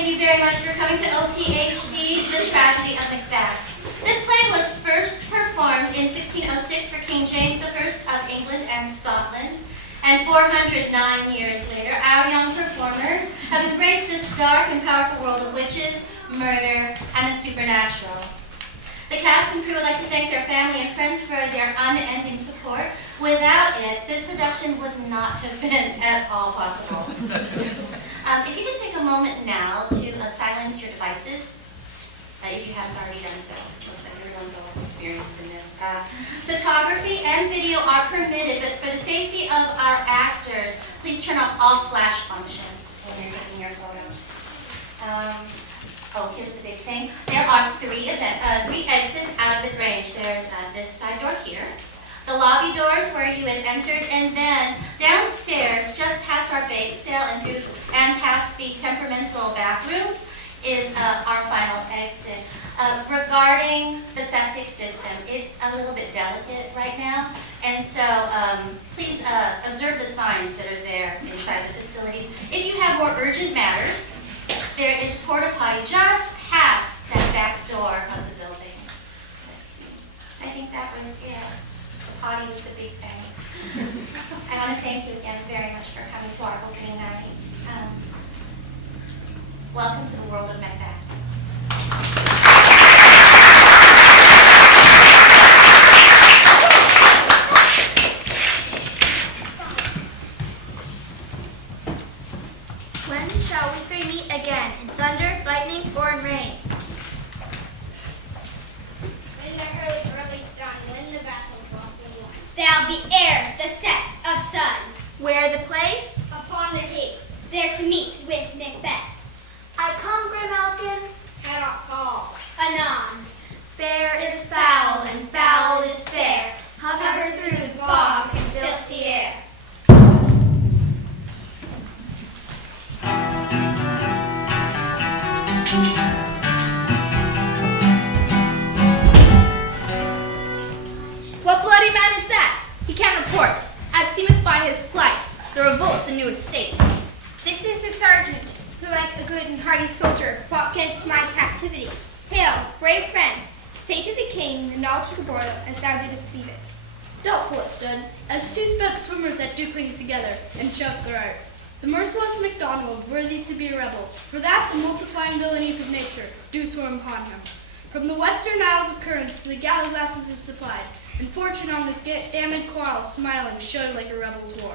thank you very much for coming to OPHC's The Tragedy of Macbeth. This play was first performed in 1606 for King James I of England and Scotland, and 409 years later, our young performers have embraced this dark and powerful world of witches, murder, and the supernatural. The cast and crew would like to thank their family and friends for their unending support. Without it, this production would not have been at all possible. If you could take a moment now to silence your devices, if you haven't already done so. Looks like everyone's all experienced in this. Photography and video are permitted, but for the safety of our actors, please turn off all flash functions when you're taking your photos. Here's the big thing. There are three exits out of the Grange. There's this side door here, the lobby doors where you had entered, and then downstairs, just past our bake sale and past the temperamental bathrooms, is our final exit. Regarding the septic system, it's a little bit delicate right now, and so please observe the signs that are there inside the facilities. If you have more urgent matters, there is porta potty just past that back door of the building. Let's see. I think that was it. The potty was the big thing. I want to thank you again very much for coming to our opening night. Welcome to the world of Macbeth. When shall we three meet again, in thunder, lightning, or in rain? When the early dawn, when the battle's lost and won. There'll be air, the set of sun, Where the place? Upon the cape, there to meet with Macbeth. I come, Grimalkin. cannot call. Anon, Fair is foul, and foul is fair. hover through the fog and filthy air. What bloody man is that? He can report, as seemeth by his plight, the revolt of the new estate. This is the sergeant, who like a good and hardy soldier fought against my captivity. Hail, brave friend, say to the king the knowledge of broil as thou didst leave it. Doubtful it stood, as two spoke swimmers that do cling together, and choke their art. The merciless MacDonald, worthy to be a rebel, for that the multiplying villainies of nature do swarm upon him. From the western isles of currents to the galley glasses is supplied, and fortune on this damned quarrel smiling showed like a rebel's war.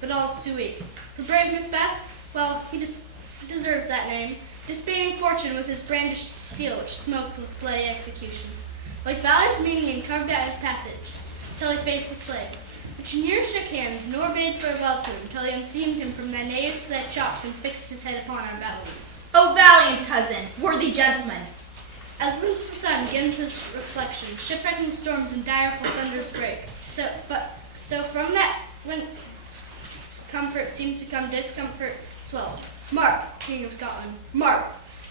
But all's too weak. For brave Macbeth, well, he deserves that name, disdaning fortune with his brandished steel which smoked with bloody execution. Like valor's minion carved out his passage, till he faced the slave, which ne'er shook hands, nor bade farewell to him, till he unseamed him from thy knaves to thy chops, and fixed his head upon our battlements. O valiant cousin, worthy gentleman! As winds the sun gains his reflection, shipwrecking storms and direful thunders break. So from that when comfort seems to come, discomfort swells. Mark, King of Scotland, mark!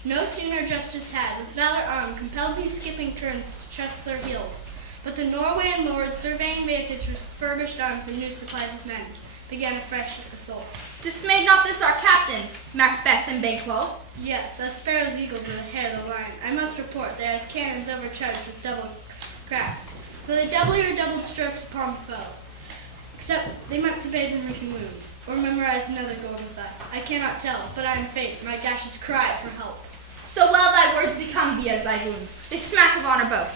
No sooner justice had, with valor armed, compelled these skipping currents to trust their heels. But the Norwayan lord, surveying vantage with furbished arms and new supplies of men, began afresh assault. Dismayed not this our captains, Macbeth and Banquo? Yes, as sparrows, eagles, and the hare the lion, I must report there as cannons overcharged with double cracks. So they doubly redoubled strokes upon the foe. Except they might survey the reeking wounds, or memorize another golden thought. I cannot tell, but I am faint, my gashes cry for help. So well thy words become thee as thy wounds. They smack of honor both.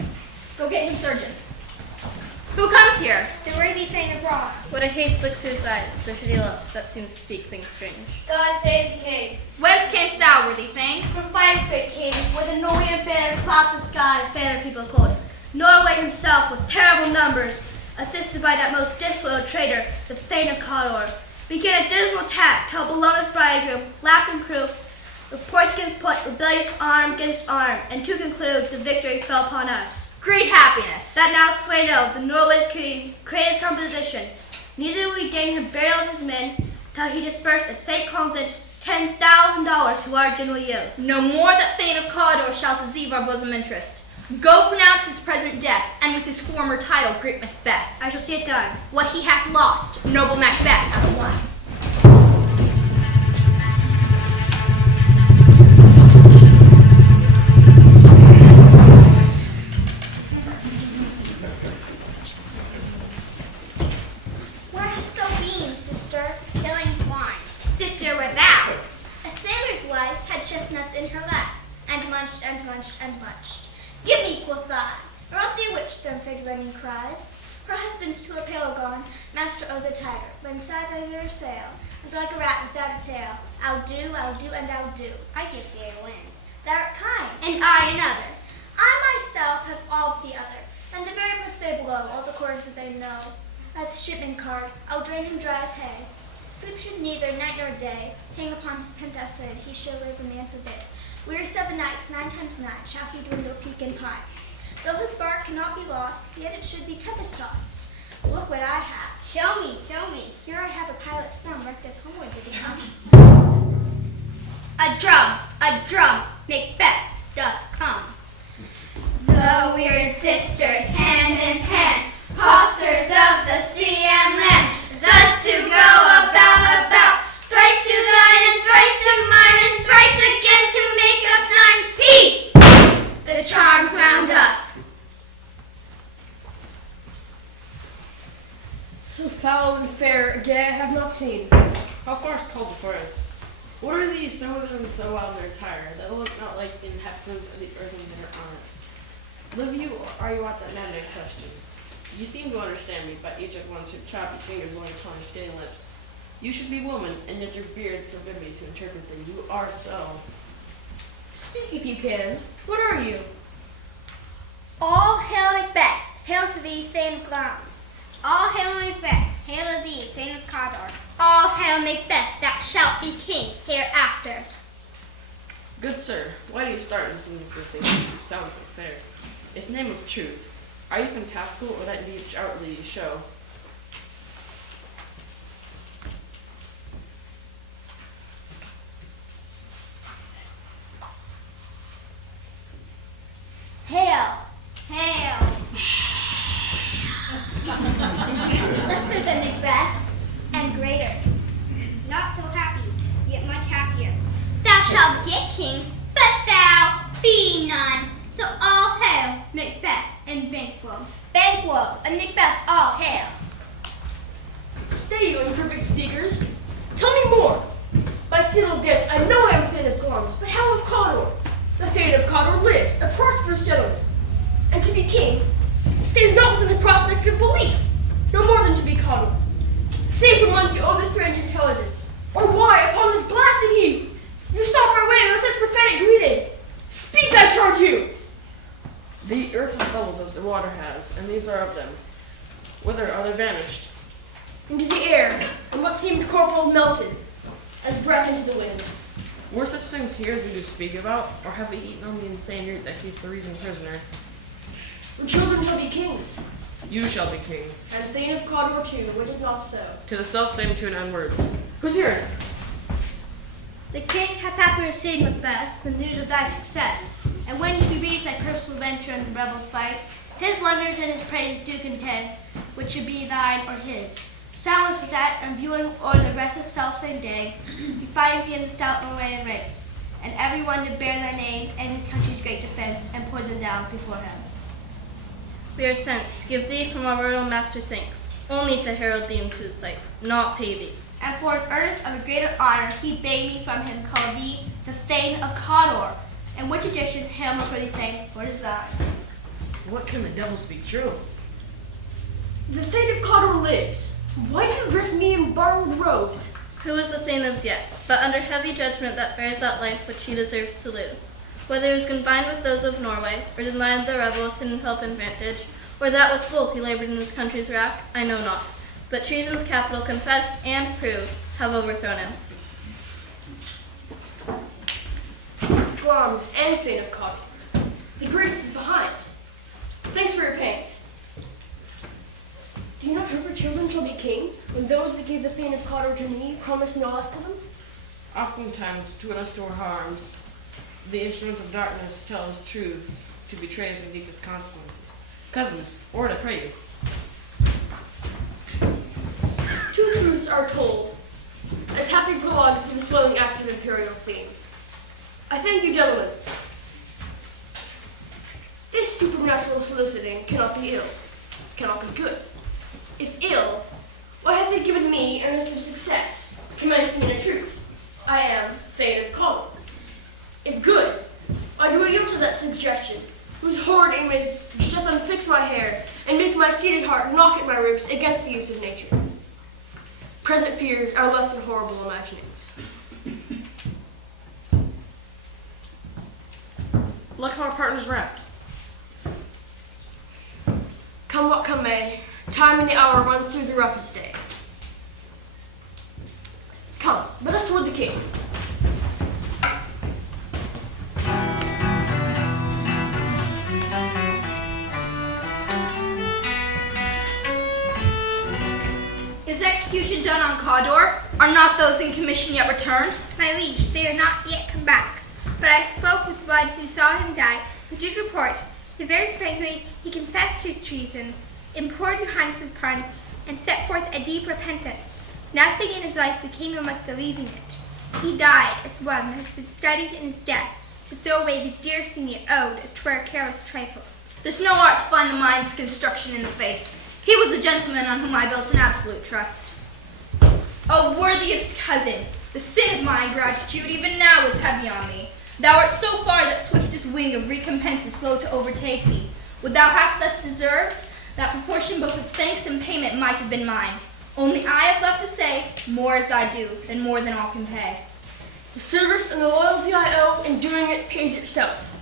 Go get him surgeons. Who comes here? The worthy Thane of Ross. What a haste looks to his eyes, so should he look, that seems to speak things strange. God save the king. Whence camest thou, worthy thane? From Frankfurt came, where the Norwegian banner clouded the sky, and fair people quoted. Norway himself, with terrible numbers, assisted by that most disloyal traitor, the Thane of Cawdor, began a dismal attack till beloved bridegroom, lacking proof, with point against point, rebellious arm against arm, and to conclude, the victory fell upon us. Great happiness. That now Swado, the Norway's king, created his composition. Neither we deign him burial of his men, till he dispersed at St. Colum's $10,000 to our general use. No more that Thane of Cawdor shall deceive our bosom interest. Go pronounce his present death, and with his former title, great Macbeth. I shall see it done. What he hath lost, noble Macbeth hath won. heard running cries. Her husband's to her pillow gone, master o' the tiger, when sad by your sail, and like a rat without a tail. I'll do, and I'll do. I get the wind. Thou art kind. And I another. I myself have all the other, and the very puts they blow, all the chords that they know. As the shipman card, I'll drain him dry as hay. Sleep should neither night nor day hang upon his penthouse lid, he shall live a man forbid. Weary 7 nights, 9 times 9, shall he dwindle, peak, and pine. Though his bark cannot be lost, yet it should be tempest tossed. Look what I have. Show me, show me. Here I have a pilot's thumb marked as homeward to become. A drum, Macbeth doth come. The weird sisters, hand in hand, hosters of the sea and land, thus to go about, thrice to thine and thrice to mine, and thrice again to make up 9. Peace! The charms wound up. So foul and fair a day I have not seen. How far is called before us? What are these, some of them so wild in their attire, that look not like the inhabitants of the earth that are on it? Live you, or are you at that maddening question? You seem to understand me, but each at once your choppy fingers only upon your stained lips. You should be woman, and yet your beards forbid me to interpret that you are so. Speak if you can. What are you? All hail Macbeth. Hail to thee, Thane of Glamis. All hail Macbeth. Hail to thee, Thane of Cawdor. All hail Macbeth, thou shalt be king hereafter. Good sir, why do you start in singing for things you sound so fair? If name of truth, are you fantastical, or that indeed outwardly you show? Hail, hail. Lesser than Macbeth, and greater. Not so happy, yet much happier. Thou shalt get king, but thou be none. So all hail Macbeth and Banquo. Banquo and Macbeth, all hail. Stay, you imperfect speakers. Tell me more. By Sinel's death, I know I am Thane of Glamis, but how of Cawdor? The Thane of Cawdor lives, a prosperous gentleman. And to be king stays not within the prospect of belief, no more than to be Cawdor. Say from whence you owe this strange intelligence, or why, upon this blasted heath, you stop our way with such prophetic greeting. Speak, I charge you! The earth has bubbles as the water has, and these are of them. Whither are they vanished? Into the air, and what seemed corporal melted, as breath into the wind. Were such things here as we do speak about, or have we eaten on the insane root that keeps the reason prisoner? Your children shall be kings, You shall be king. and Thane of Cawdor too, were it not so. To the self-same tune and words. Who's here? The king hath happily received Macbeth the news of thy success, and when he reads thy curseful venture in the rebels' fight, his wonders and his praise do contend, which should be thine or his. Silence with that, and viewing o'er the restless self-same day, he finds thee in the stout Norwegian race, and every one to bear thy name and his country's great defense, and pour them down before him. We are sent to give thee from our royal master thanks, only to herald thee into his sight, not pay thee. And for an earnest of a greater honor, he bade me from him call thee the Thane of Cawdor, in which addition hail most worthy Thane for design. What can the devil speak true? The Thane of Cawdor lives. Why do you dress me in borrowed robes? Who is the Thane lives yet, but under heavy judgment that bears that life which he deserves to lose. Whether he was combined with those of Norway, or denied the rebel with hidden help and vantage, or that with both he labored in his country's wrack, I know not. But treason's capital confessed and proved have overthrown him. Glamis and Thane of Cawdor. The greatest is behind. Thanks for your pains. Do you not hope your children shall be kings, when those that gave the Thane of Cawdor to me promised no less to them? Oftentimes, to us to our harms, the instruments of darkness tell us truths to betray us in deepest consequences. Cousins, or I pray you. Two truths are told, as happy prologues to the swelling act of imperial theme. I thank you, gentlemen. This supernatural soliciting cannot be ill, cannot be good. If ill, why have they given me earnest of success, commencing in a truth? I am Thane of Cawdor. If good, I do yield to that suggestion, whose horrid image doth unfix my hair, and make my seated heart knock at my ribs against the use of nature. Present fears are less than horrible imaginings. Like how our partners wrapped. Come what come may, time and the hour runs through the roughest day. Come, let us toward the cave. Is execution done on Cawdor? Are not those in commission yet returned? My liege, they are not yet come back. But I spoke with one who saw him die, who did report that very frankly he confessed his treasons, implored your highness's pardon, and set forth a deep repentance. Nothing in his life became him like the leaving it. He died as one that has been studied in his death to throw away the dearest thing he owed as 'twere a careless trifle. There's no art to find the mind's construction in the face. He was a gentleman on whom I built an absolute trust. O worthiest cousin, the sin of my ingratitude even now is heavy on thee. Thou art so far that swiftest wing of recompense is slow to overtake thee. Would thou hast thus deserved, that proportion both of thanks and payment might have been mine. Only I have left to say, more is thy due, than more than all can pay. The service and the loyalty I owe in doing it pays itself.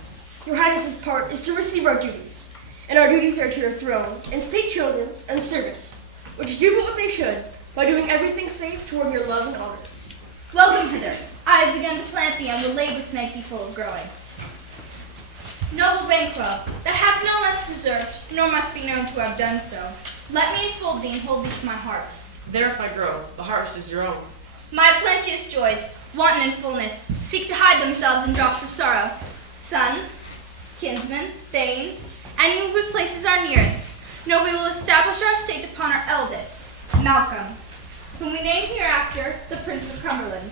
Your highness's part is to receive our duties, and our duties are to your throne, and state children, and servants, which do but what they should, by doing everything safe toward your love and honor. Welcome hither. I have begun to plant thee and will labor to make thee full of growing. Noble Banquo, that hast no less deserved, nor must be known to have done so. Let me enfold thee and hold thee to my heart. There if I grow, the harvest is your own. My plenteous joys, wanton in fullness, seek to hide themselves in drops of sorrow. Sons, kinsmen, thanes, and you whose places are nearest, know we will establish our state upon our eldest, Malcolm, whom we name hereafter the Prince of Cumberland.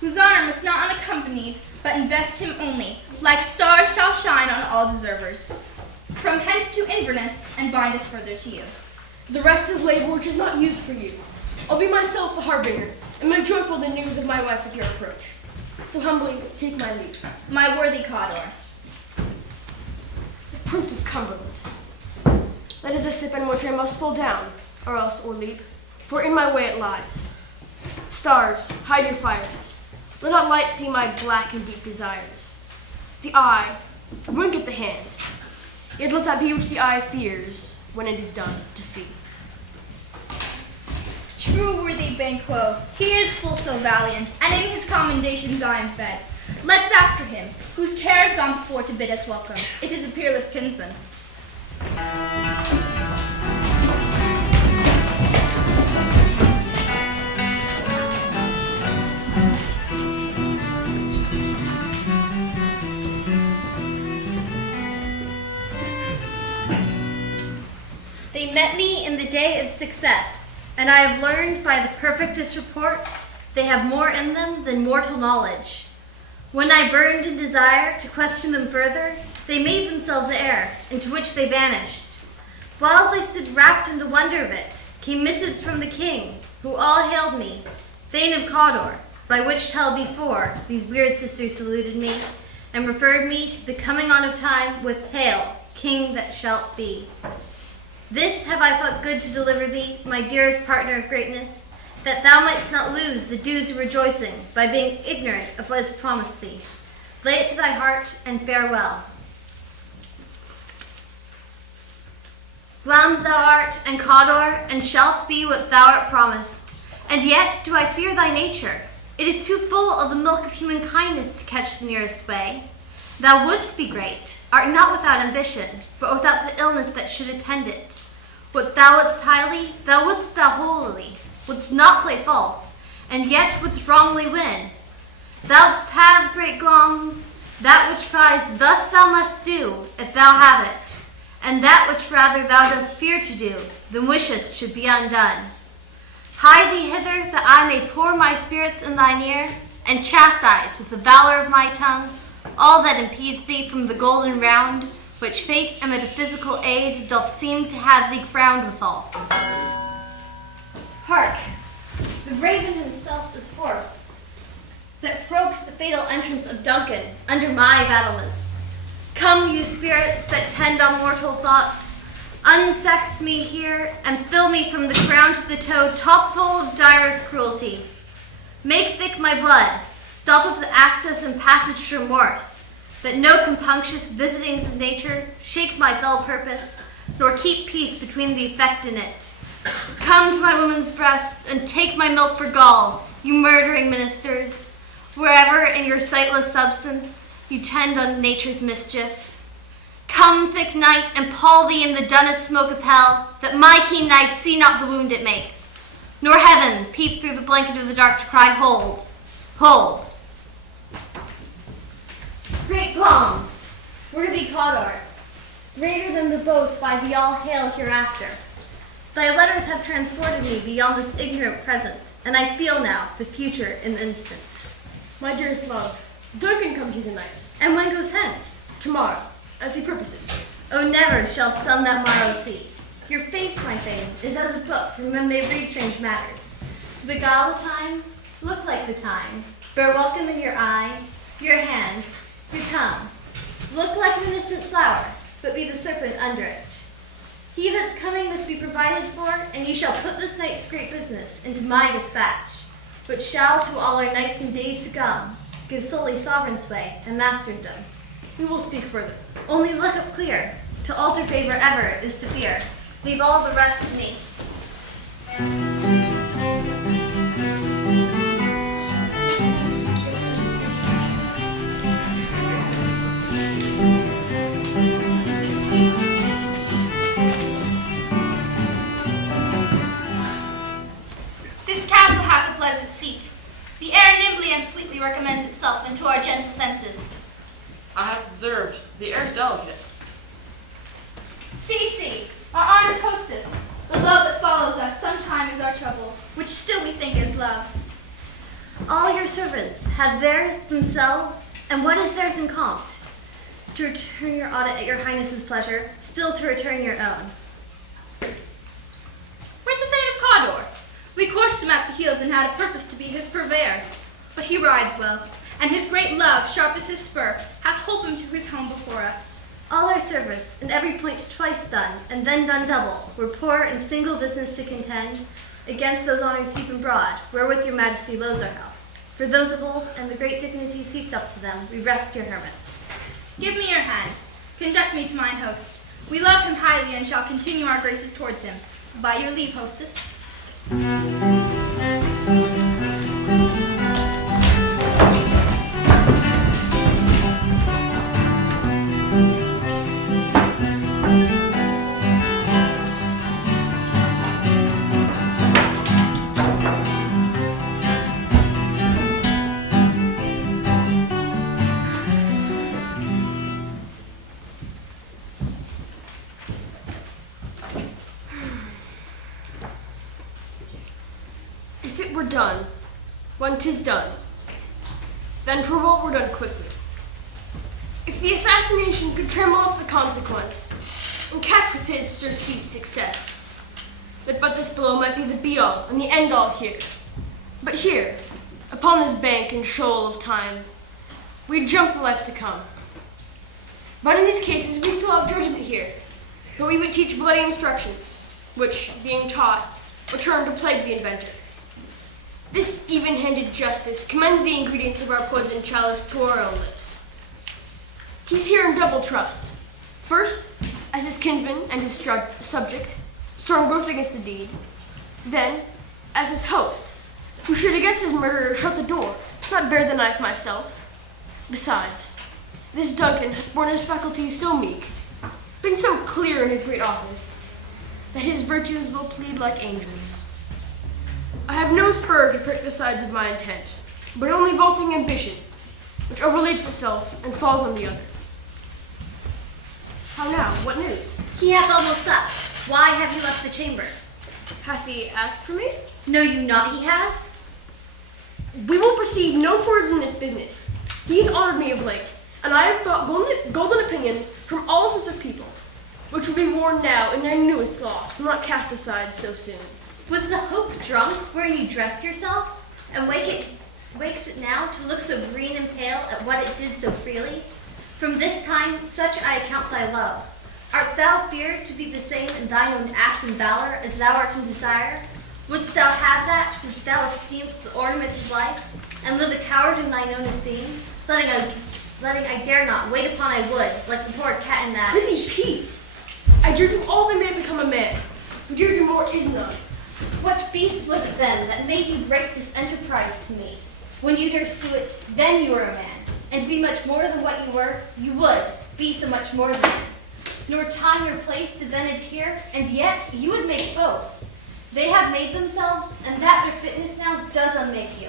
Whose honor must not unaccompanied, but invest him only, like stars shall shine on all deservers. From hence to Inverness, and bind us further to you. The rest is labor which is not used for you. I'll be myself the harbinger, and make joyful the news of my wife with your approach. So humbly take my leave. My worthy Cawdor. The Prince of Cumberland. That is a sip in which I must fall down, or else o'erleap, for in my way it lies. Stars, hide your fires. Let not light see my black and deep desires. The eye, wink at the hand. Yet let that be which the eye fears when it is done to see. True worthy Banquo, he is full so valiant, and in his commendations I am fed. Let's after him, whose care has gone before to bid us welcome. It is a peerless kinsman. They met me in the day of success, and I have learned by the perfectest report they have more in them than mortal knowledge. When I burned in desire to question them further, they made themselves air, into which they vanished. Whilst I stood wrapped in the wonder of it, came missives from the king, who all hailed me, Thane of Cawdor, by which tell before these weird sisters saluted me, and referred me to the coming on of time with Hail, King that shalt be. This have I thought good to deliver thee, my dearest partner of greatness, that thou mightst not lose the dues of rejoicing by being ignorant of what is promised thee. Lay it to thy heart, and farewell. Glamis thou art, and Cawdor, and shalt be what thou art promised. And yet do I fear thy nature. It is too full of the milk of human kindness to catch the nearest way. Thou wouldst be great, art not without ambition, but without the illness that should attend it. What thou wouldst highly, thou wouldst thou holily, wouldst not play false, and yet wouldst wrongly win. Thou'dst have, great Glamis, that which cries, thus thou must do, if thou have it, and that which rather thou dost fear to do, than wishest should be undone. Hie thee hither, that I may pour my spirits in thine ear, and chastise with the valor of my tongue all that impedes thee from the golden round, which fate and metaphysical aid doth seem to have thee crowned withal. Hark! The raven himself is hoarse, that croaks the fatal entrance of Duncan under my battlements. Come, you spirits that tend on mortal thoughts, unsex me here and fill me from the crown to the toe, top full of direst cruelty. Make thick my blood, stop up the access and passage to remorse, that no compunctious visitings of nature shake my fell purpose, nor keep peace between the effect in it. Come to my woman's breasts and take my milk for gall, you murdering ministers, wherever in your sightless substance you tend on nature's mischief. Come, thick night, and pall thee in the dunnest smoke of hell, that my keen knife see not the wound it makes, nor heaven peep through the blanket of the dark to cry, hold, hold. Great palms, worthy Cawdor, greater than the both by the all hail hereafter. Thy letters have transported me beyond this ignorant present, and I feel now the future in the instant. My dearest love, Duncan comes here tonight. And when goes hence? Tomorrow, as he purposes. Oh, never shall some that morrow see. Your face, my fame, is as a book from when they read strange matters. Beguile the time, look like the time, bear welcome in your eye, your hand, your tongue. Look like an innocent flower, but be the serpent under it. He that's coming must be provided for, and ye shall put this night's great business into my dispatch, which shall to all our nights and days to come give solely sovereign sway and masterdom. We will speak further. Only look up clear. To alter favor ever is to fear. Leave all the rest to me. This castle hath a pleasant seat. The air nimbly and sweetly recommends itself unto our gentle senses. I have observed, the air's delicate. Cece, our honored hostess, the love that follows us sometime is our trouble, which still we think is love. All your servants have theirs themselves, and what is theirs in compt? To return your audit at your highness's pleasure, still to return your own. Where's the Thane of Cawdor? We coursed him at the heels and had a purpose to be his purveyor. But he rides well, and his great love, sharp as his spur, hath holpen to his home before us. All our service, in every point twice done, and then done double, were poor and single business to contend against those honors deep and broad, wherewith your majesty loads our house. For those of old, and the great dignities heaped up to them, we rest your hermits. Give me your hand. Conduct me to mine host. We love him highly and shall continue our graces towards him. By your leave, hostess. If it were done, when 'tis done, then 'twere well were done quickly. If the assassination could tremble up the consequence, and catch with his surcease success, that but this blow might be the be-all and the end-all here. But here, upon this bank and shoal of time, we jump the life to come. But in these cases we still have judgment here, though we would teach bloody instructions, which, being taught, return to plague the inventor. This even-handed justice commends the ingredients of our poison chalice to our own lips. He's here in double trust. First, as his kinsman and his subject, strong both against the deed. Then, as his host, who should against his murderer shut the door, not bear the knife myself. Besides, this Duncan hath borne his faculties so meek, been so clear in his great office, that his virtues will plead like angels. I have no spur to prick the sides of my intent, but only vaulting ambition, which overleaps itself and falls on the other. How now? What news? He hath almost supped. Why have you left the chamber? Hath he asked for me? Know you not he has? We will proceed no further in this business. He hath honored me of late, and I have brought golden opinions from all sorts of people, which will be worn now in their newest gloss, not cast aside so soon. Was the hope drunk wherein you dressed yourself, and wakes it now to look so green and pale at what it did so freely? From this time, such I account thy love. Art thou feared to be the same in thine own act and valor as thou art in desire? Wouldst thou have that which thou esteemest the ornament of life, and live a coward in thine own esteem, letting I dare not, wait upon I would, like the poor cat in that. Prithee, peace. I dare do all that may become a man. Who dare do more is none. What beast was it then that made you break this enterprise to me? When you durst do it, then you were a man, and to be much more than what you were, you would be so much more than. Nor time nor place did then adhere, and yet you would make both. They have made themselves, and that their fitness now does unmake you.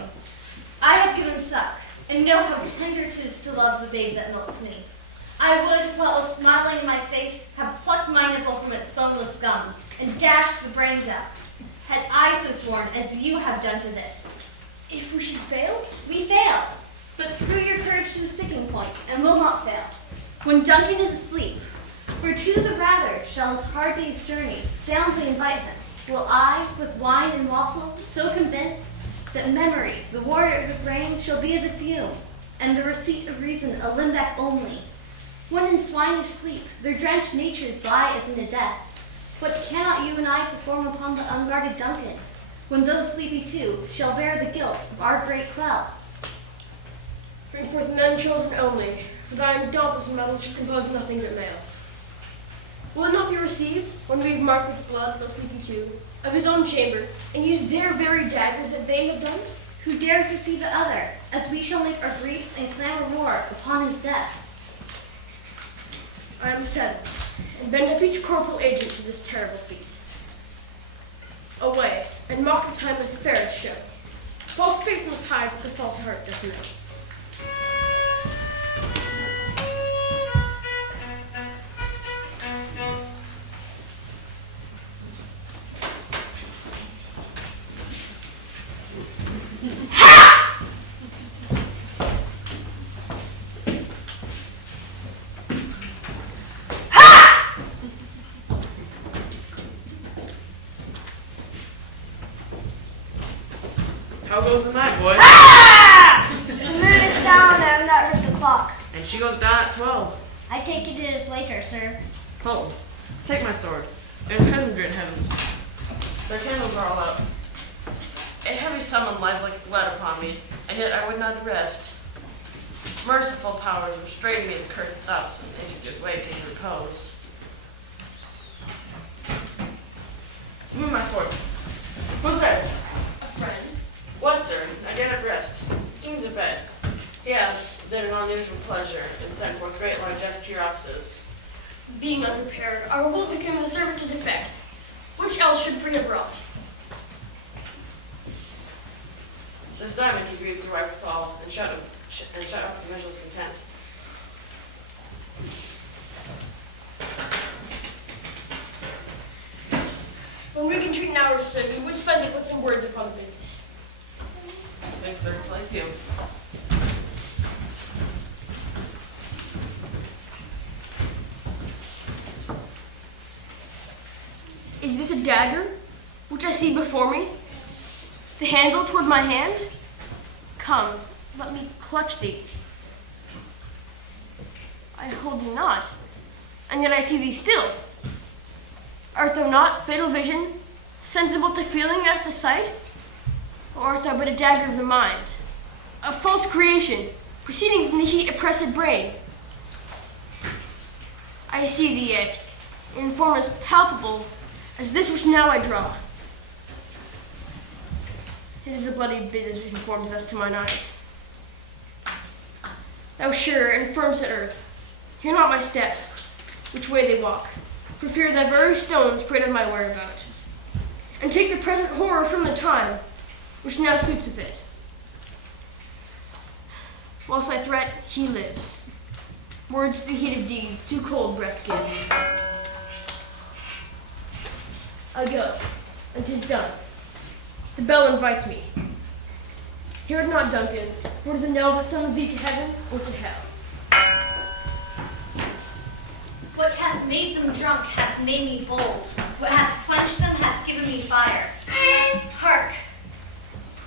I have given suck, and know how tender 'tis to love the babe that milks me. I would, while smiling in my face, have plucked my nipple from its boneless gums, and dashed the brains out, had I so sworn as you have done to this. If we should fail? We fail, but screw your courage to the sticking point, and will not fail. When Duncan is asleep, for to the rather shall his hard day's journey soundly invite him, will I, with wine and wassail, so convince that memory, the warder of the brain, shall be as a fume, and the receipt of reason a limbeck only. When in swinish sleep their drenched natures lie as in a death, what cannot you and I perform upon the unguarded Duncan, when those sleepy too shall bear the guilt of our great quell? Bring forth men children only, for thine dauntless metal should compose nothing but males. Will it not be received when we have marked with blood those sleepy two of his own chamber, and use their very daggers that they have done? Who dares receive the other, as we shall make our griefs and clamor more upon his death? I am saddened, and bend up each corporal agent to this terrible feat. Away, and mock of time with fairest show. False face must hide what the false heart doth know. How goes the night, boy? The moon is down and I have not heard the clock. And she goes down at 12. I take it is later, sir. Hold. Take my sword. There's husbandry in heavens. Their candles are all out. A heavy summon lies like lead upon me, and yet I would not rest. Merciful powers restrain me the cursed thoughts and introduce way to repose. Give me my sword. Who's there? A friend. What, sir? I dare not rest. King's a bed. Yeah, did an unusual pleasure, and sent forth great largesse to your offices. Being unprepared, our will became a servant to defect. Which else should free abroad? This diamond he grieves the right withal, and shut up the miser's content. When we can treat an hour so, we would spend it with some words upon the business. Thanks, sir. Like you. Is this a dagger, which I see before me? The handle toward my hand? Come, let me clutch thee. I hold thee not, and yet I see thee still. Art thou not, fatal vision, sensible to feeling as to sight? Or art thou but a dagger of the mind, a false creation, proceeding from the heat oppressed brain? I see thee yet, in form as palpable as this which now I draw. It is the bloody visage which informs thus to mine eyes. Thou sure and firm set earth, hear not my steps, which way they walk, for fear thy very stones prate of my whereabout. And take the present horror from the time, which now suits with it. Whilst I threat, he lives. Words to the heat of deeds, too cold breath gives. I go, and 'tis done. The bell invites me. Hear it not, Duncan, for it is a knell that summons thee to heaven or to hell. What hath made them drunk hath made me bold. What hath quenched them hath given me fire. Hark!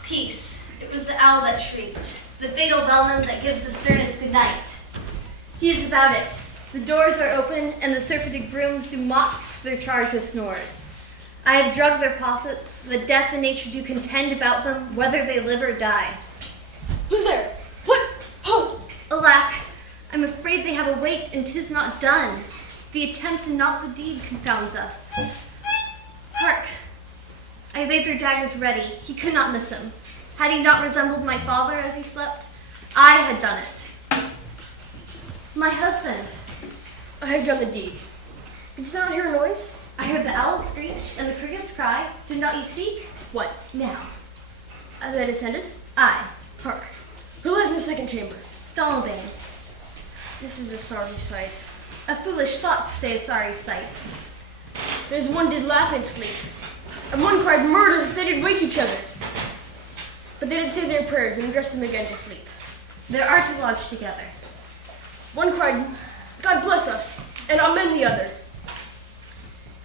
Peace. It was the owl that shrieked, the fatal bellman that gives the sternest good night. He is about it. The doors are open, and the surfeited grooms do mock their charge with snores. I have drugged their possets, that death and nature do contend about them, whether they live or die. Who's there? What? Oh! Alack, I'm afraid they have awaked, and 'tis not done. The attempt and not the deed confounds us. Hark! I laid their daggers ready. He could not miss him. Had he not resembled my father as he slept, I had done it. My husband. I have done the deed. Didst thou not hear a noise? I heard the owls screech and the crickets cry. Did not you speak? What? Now. As I descended? I. Hark. Who lies in the second chamber? Donalbain. This is a sorry sight. A foolish thought to say a sorry sight. There's one did laugh and sleep, and one cried murder if they did wake each other. But they did say their prayers and dressed them again to sleep. There are to lodge together. One cried, God bless us, and amen the other.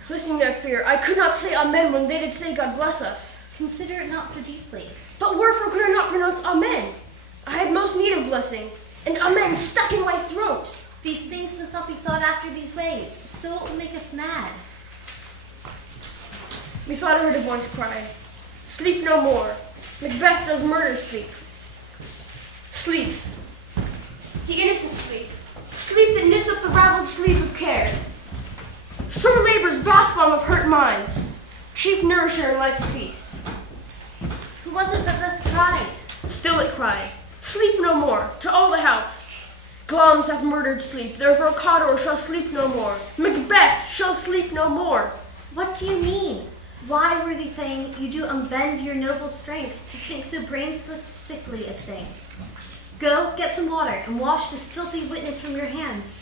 Listening their fear, I could not say amen when they did say God bless us. Consider it not so deeply. But wherefore could I not pronounce amen? I had most need of blessing, and amen stuck in my throat. These things must not be thought after these ways, so it will make us mad. Methought I heard a voice cry, sleep no more. Macbeth does murder sleep. Sleep. The innocent sleep. Sleep that knits up the raveled sleeve of care. Sore labor's bath bomb of hurt minds. Chief nourisher in life's feast. Who was it that thus cried? Still it cried, sleep no more, to all the house. Glamis hath murdered sleep, therefore Cawdor shall sleep no more. Macbeth shall sleep no more. What do you mean? Why, worthy thing, you do unbend your noble strength to think so brain-sickly of things? Go, get some water, and wash this filthy witness from your hands.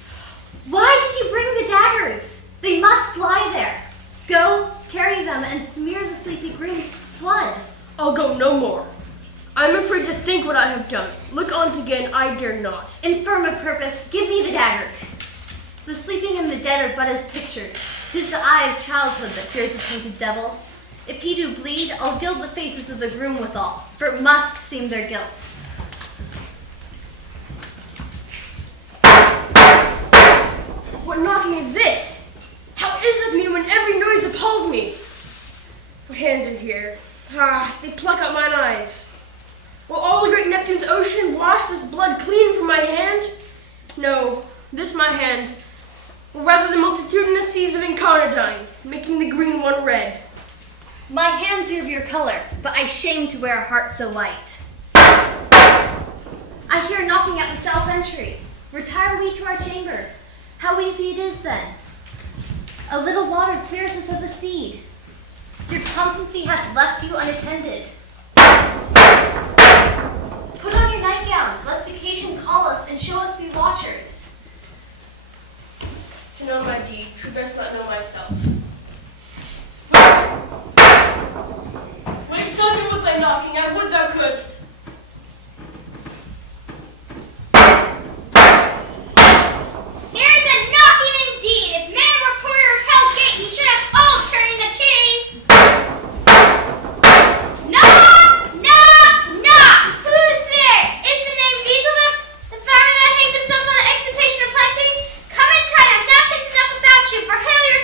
Why did you bring the daggers? They must lie there. Go, carry them, and smear the sleepy groom's blood. I'll go no more. I am afraid to think what I have done. Look on't again, I dare not. Infirm of purpose, give me the daggers. The sleeping and the dead are but as pictured. 'Tis the eye of childhood that fears the tainted devil. If he do bleed, I'll gild the faces of the groom withal, for it must seem their guilt. What knocking is this? How is it me when every noise appalls me? What hands are here? Ah, they pluck out mine eyes. Will all the great Neptune's ocean wash this blood clean from my hand? No, this my hand will rather the multitudinous seas of Incarnadine, making the green one red. My hands are of your color, but I shame to wear a heart so white. I hear knocking at the south entry. Retire we to our chamber. How easy it is then. A little water clears us of the steed. Your constancy hath left you unattended. Put on your nightgown, lest occasion call us and show us be watchers. To know my deed, should best not know myself. Wait, tell me with thy knocking, I would thou couldst. There is a knocking indeed. If man were porter of hell gate, he should have all turned the key. Knock, knock, knock. Who's there? Is the name Beelzebub, the farmer that hanged himself on the expectation of planting? Come in time, I've napkins enough about you for hail your...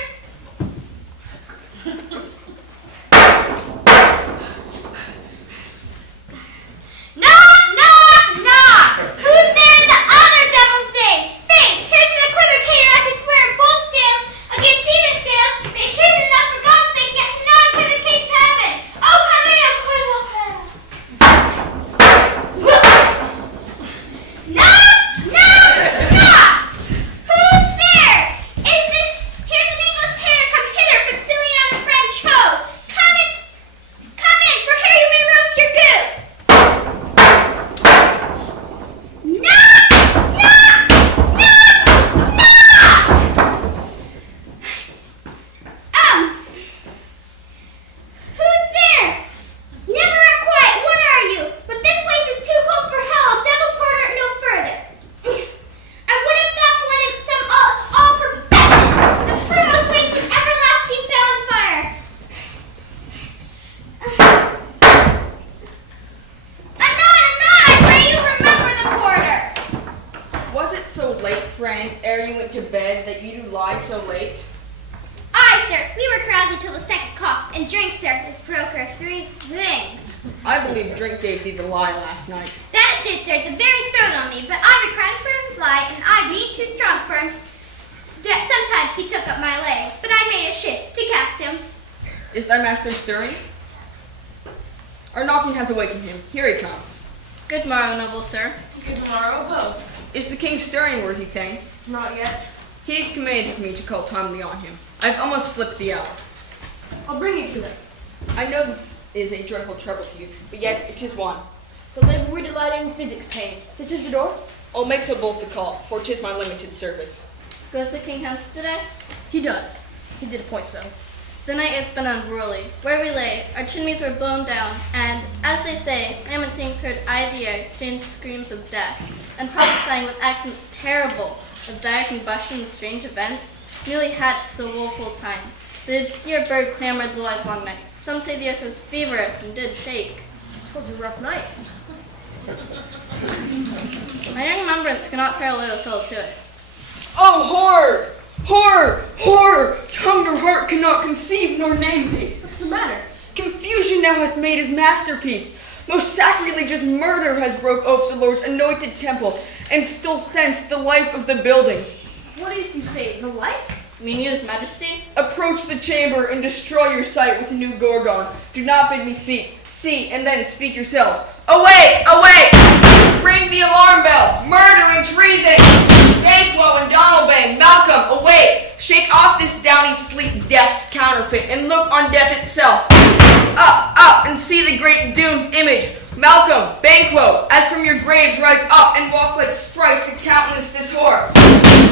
so late, friend, ere you went to bed, that you do lie so late? Aye, sir, we were carousing till the second cock, and drink, sir, is broker of three things. I believe drink gave thee the lie last night. That it did, sir, the very throat on me, but I required firm fly, and I being too strong for him, that sometimes he took up my legs, but I made a shift to cast him. Is thy master stirring? Our knocking has awakened him. Here he comes. Good morrow, noble sir. Good morrow, both. Is the king stirring, worthy thane? Not yet. He did command me to call timely on him. I've almost slipped the hour. I'll bring you to him. I know this is a dreadful trouble to you, but yet it is one. The labor we delight in physics pain. This is the door? I'll make so bold to call, for 'tis my limited service. Goes the king hence today? He does. He did appoint so. The night has been unruly. Where we lay, our chimneys were blown down, and, as they say, Lamantines heard I the air strange screams of death, and prophesying with accents terrible of dire combustion and strange events, newly hatched the woeful time. The obscure bird clamored the livelong night. Some say the earth was feverish and did shake. It was a rough night. My young remembrance cannot parallel fill to it. Oh, horror! Horror! Horror! Tongue nor heart cannot conceive nor name thee. What's the matter? Confusion now hath made his masterpiece. Most sacrilegious murder has broke ope the Lord's anointed temple, and still thence the life of the building. What is you say? The life? Mean you, his majesty? Approach the chamber and destroy your sight with a new gorgon. Do not bid me speak. See, and then speak yourselves. Awake! Awake! Ring the alarm bell! Murder and treason! Banquo and Donalbain, Malcolm, awake! Shake off this downy sleep, death's counterfeit, and look on death itself. Up, up, and see the great doom's image. Malcolm, Banquo, as from your graves rise up and walk like sprites to countenance this horror.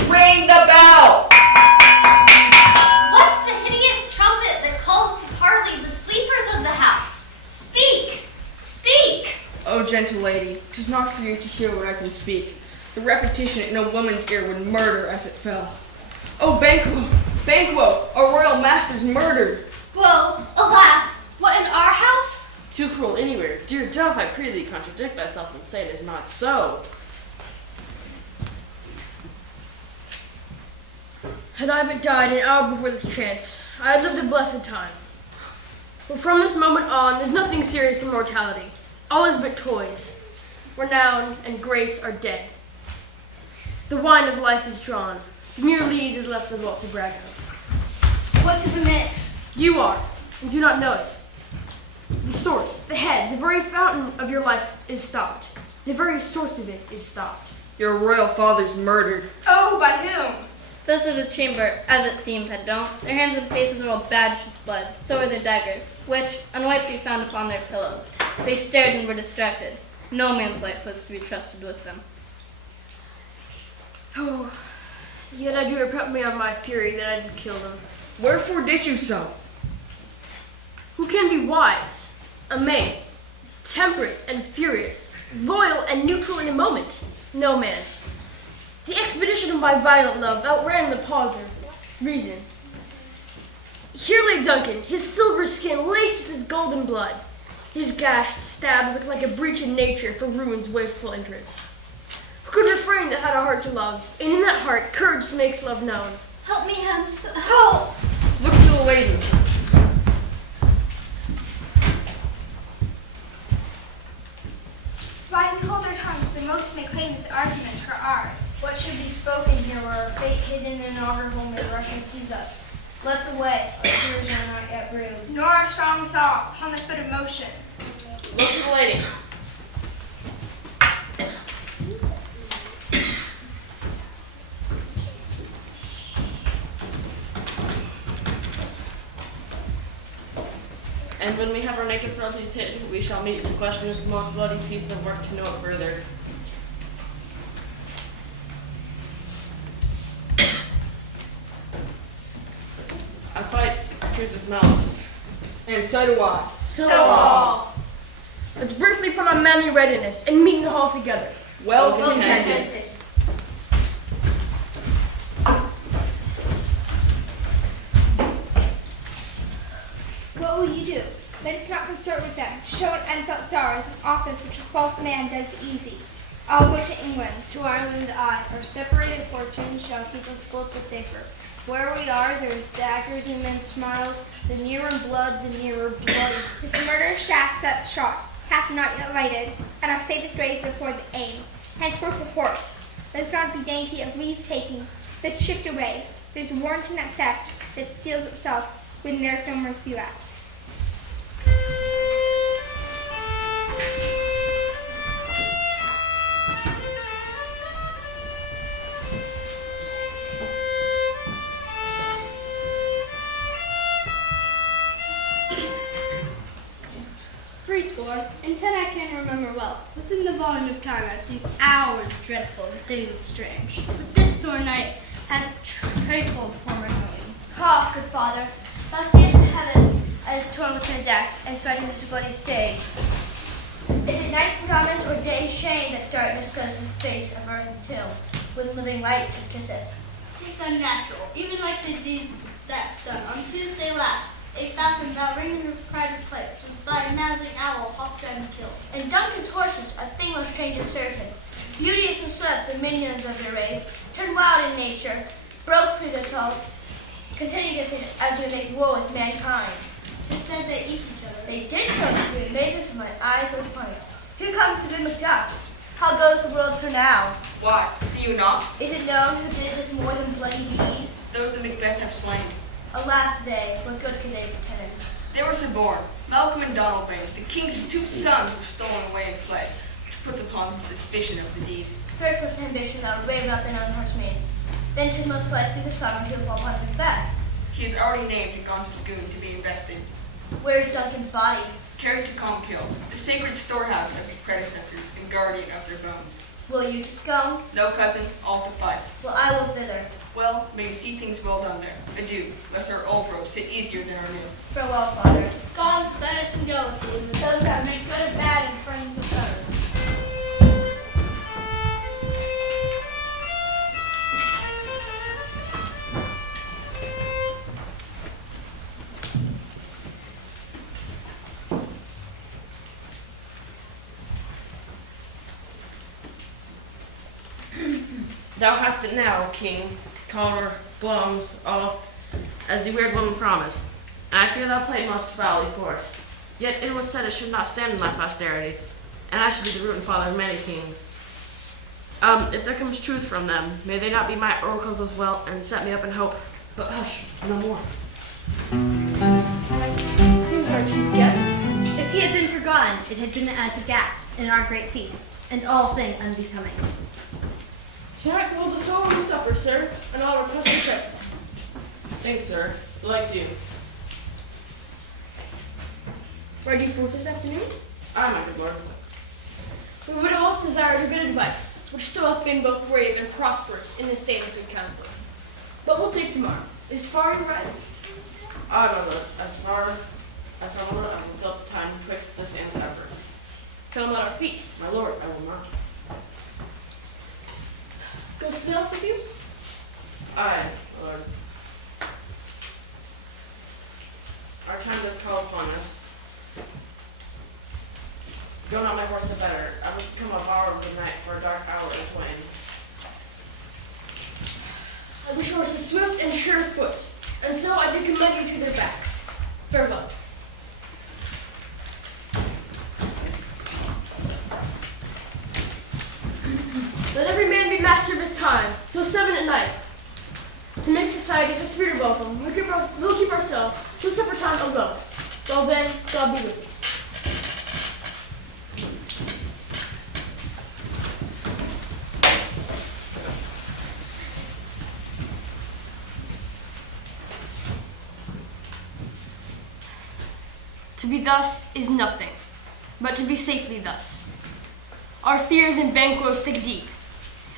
Ring the bell! What's the hideous trumpet that calls to parley the sleepers of the house? Speak! Speak! O gentle lady, 'tis not for you to hear what I can speak. The repetition in a woman's ear would murder as it fell. Oh, Banquo, Banquo, our royal master's murdered. Woe, alas, what in our house? Too cruel anywhere. Dear dove, I pray thee contradict thyself and say it is not so. Had I but died an hour before this chance, I had lived a blessed time. But from this moment on, there's nothing serious in mortality. All is but toys. Renown and grace are dead. The wine of life is drawn. Mere lees is left the vault to brag of. What is amiss? You are, and do not know it. The source, the head, the very fountain of your life is stopped. The very source of it is stopped. Your royal father's murdered. Oh, by whom? Those of his chamber, as it seemed, had don't. Their hands and faces were all badged with blood, so were their daggers, which, unwiped, we found upon their pillows. They stared and were distracted. No man's life was to be trusted with them. Oh, yet I do repent me of my fury that I did kill them. Wherefore did you so? Who can be wise, amazed, temperate and furious, loyal and neutral in a moment? No man. The expedition of my violent love outran the pause of reason. Here lay Duncan, his silver skin laced with his golden blood. His gashed stabs looked like a breach in nature for ruin's wasteful entrance. Who could refrain that had a heart to love, and in that heart courage makes love known? Help me, hence. Help! Look to the lady. By and hold their tongues, the most may claim this argument for ours. What should be spoken here where our fate hidden in our home and Russian sees us? Let's away, our tears are not yet brewed. Nor our strong saw upon the foot of motion. Look to the lady. And when we have our naked fronties hidden, we shall meet to question this most bloody piece of work to know it further. I fight chooses malice. And so do I. So all. Let's briefly put on manly readiness and meet in the hall together. Well contented. What will you do? Let us not consort with them. Show an unfelt sorrows, and often which a false man does easy. I'll go to England, to Ireland I. Our separated fortunes shall keep us both the safer. Where we are, there's daggers in men's smiles. The nearer blood, the nearer blood. This murderous shaft that's shot hath not yet lighted, and our safest rays before the aim. Henceforth the horse, let's not be dainty of leave-taking. Let's shift away. There's warrant in that theft that steals itself when there's no mercy left. 80, and 10 I can remember well. Within the volume of time I've seen hours dreadful and things strange. But this sore night hath trifled former knowings. Call, good father. Thou seest the heavens as torn within death, and threatens to bloody stage. Is it night predominant or day shame that darkness does the face of earth until, with living light to kiss it? It's unnatural, even like the deeds that's done on Tuesday last. A falcon thou ringing in a private place, was by a mousing owl hawked and killed. And Duncan's horses, a thing most strange and certain, beauteous and swift, the minions of their race, turned wild in nature, broke through the assault, continued as they make war with mankind. It said they eat each other. They did so to the amazement of my eyes was upon it. Here comes the good Macduff. How goes the world for now? Why, see you not? Is it known who did this more than bloody deed? Those that Macbeth have slain. Alas day, what good could they pretend? They were suborned. Malcolm and Donalbain, the king's two sons, were stolen away and fled, which puts upon him suspicion of the deed. Hurtless ambition that would rave up in untouched means. Then 'tis most likely the sovereignty will fall upon Macbeth. He is already named and gone to Scone to be invested. Where's Duncan's body? Carried to Comkill, the sacred storehouse of his predecessors and guardian of their bones. Will you to Scone? No, cousin, all to Fife. Well, I will thither. Well, may you see things well done there. Adieu, lest our old road sit easier than our new. Farewell, father. God's best can go with you, but those that make good of bad and friends of foes. Thou hast it now, King, Connor, Glums, all, as the weird woman promised. And I fear thou played most foully for it. Yet it was said it should not stand in thy posterity, and I should be the root and father of many kings. If there comes truth from them, may they not be my oracles as well, and set me up in hope. But hush, no more. Who's our chief guest? If he had been forgotten, it had been as a gas in our great feast, and all thing unbecoming. Jack will us home on supper, sir, and I'll request your presence. Thanks, sir. Like you. Ride you forth this afternoon? Aye, my good lord. We would have most desired your good advice, which still hath been both brave and prosperous in this day's good counsel. But we'll take tomorrow. Is it far you ride? I don't know. As far as I will, I will fill up the time twixt this and supper. Come at our feast. My lord, I will not. Goes Fiddles with you? Aye, my lord. Our time does call upon us. Go not my horse the better. I would become a borrower of the night for a dark hour and twain. I wish horses swift and sure foot, and so I do commend you to their backs. Farewell. Let every man be master of his time, till 7 at night. To make society the spirit of welcome, we'll keep ourselves till supper time alone. Well then, God be with you. To be thus is nothing, but to be safely thus. Our fears in Banquo stick deep,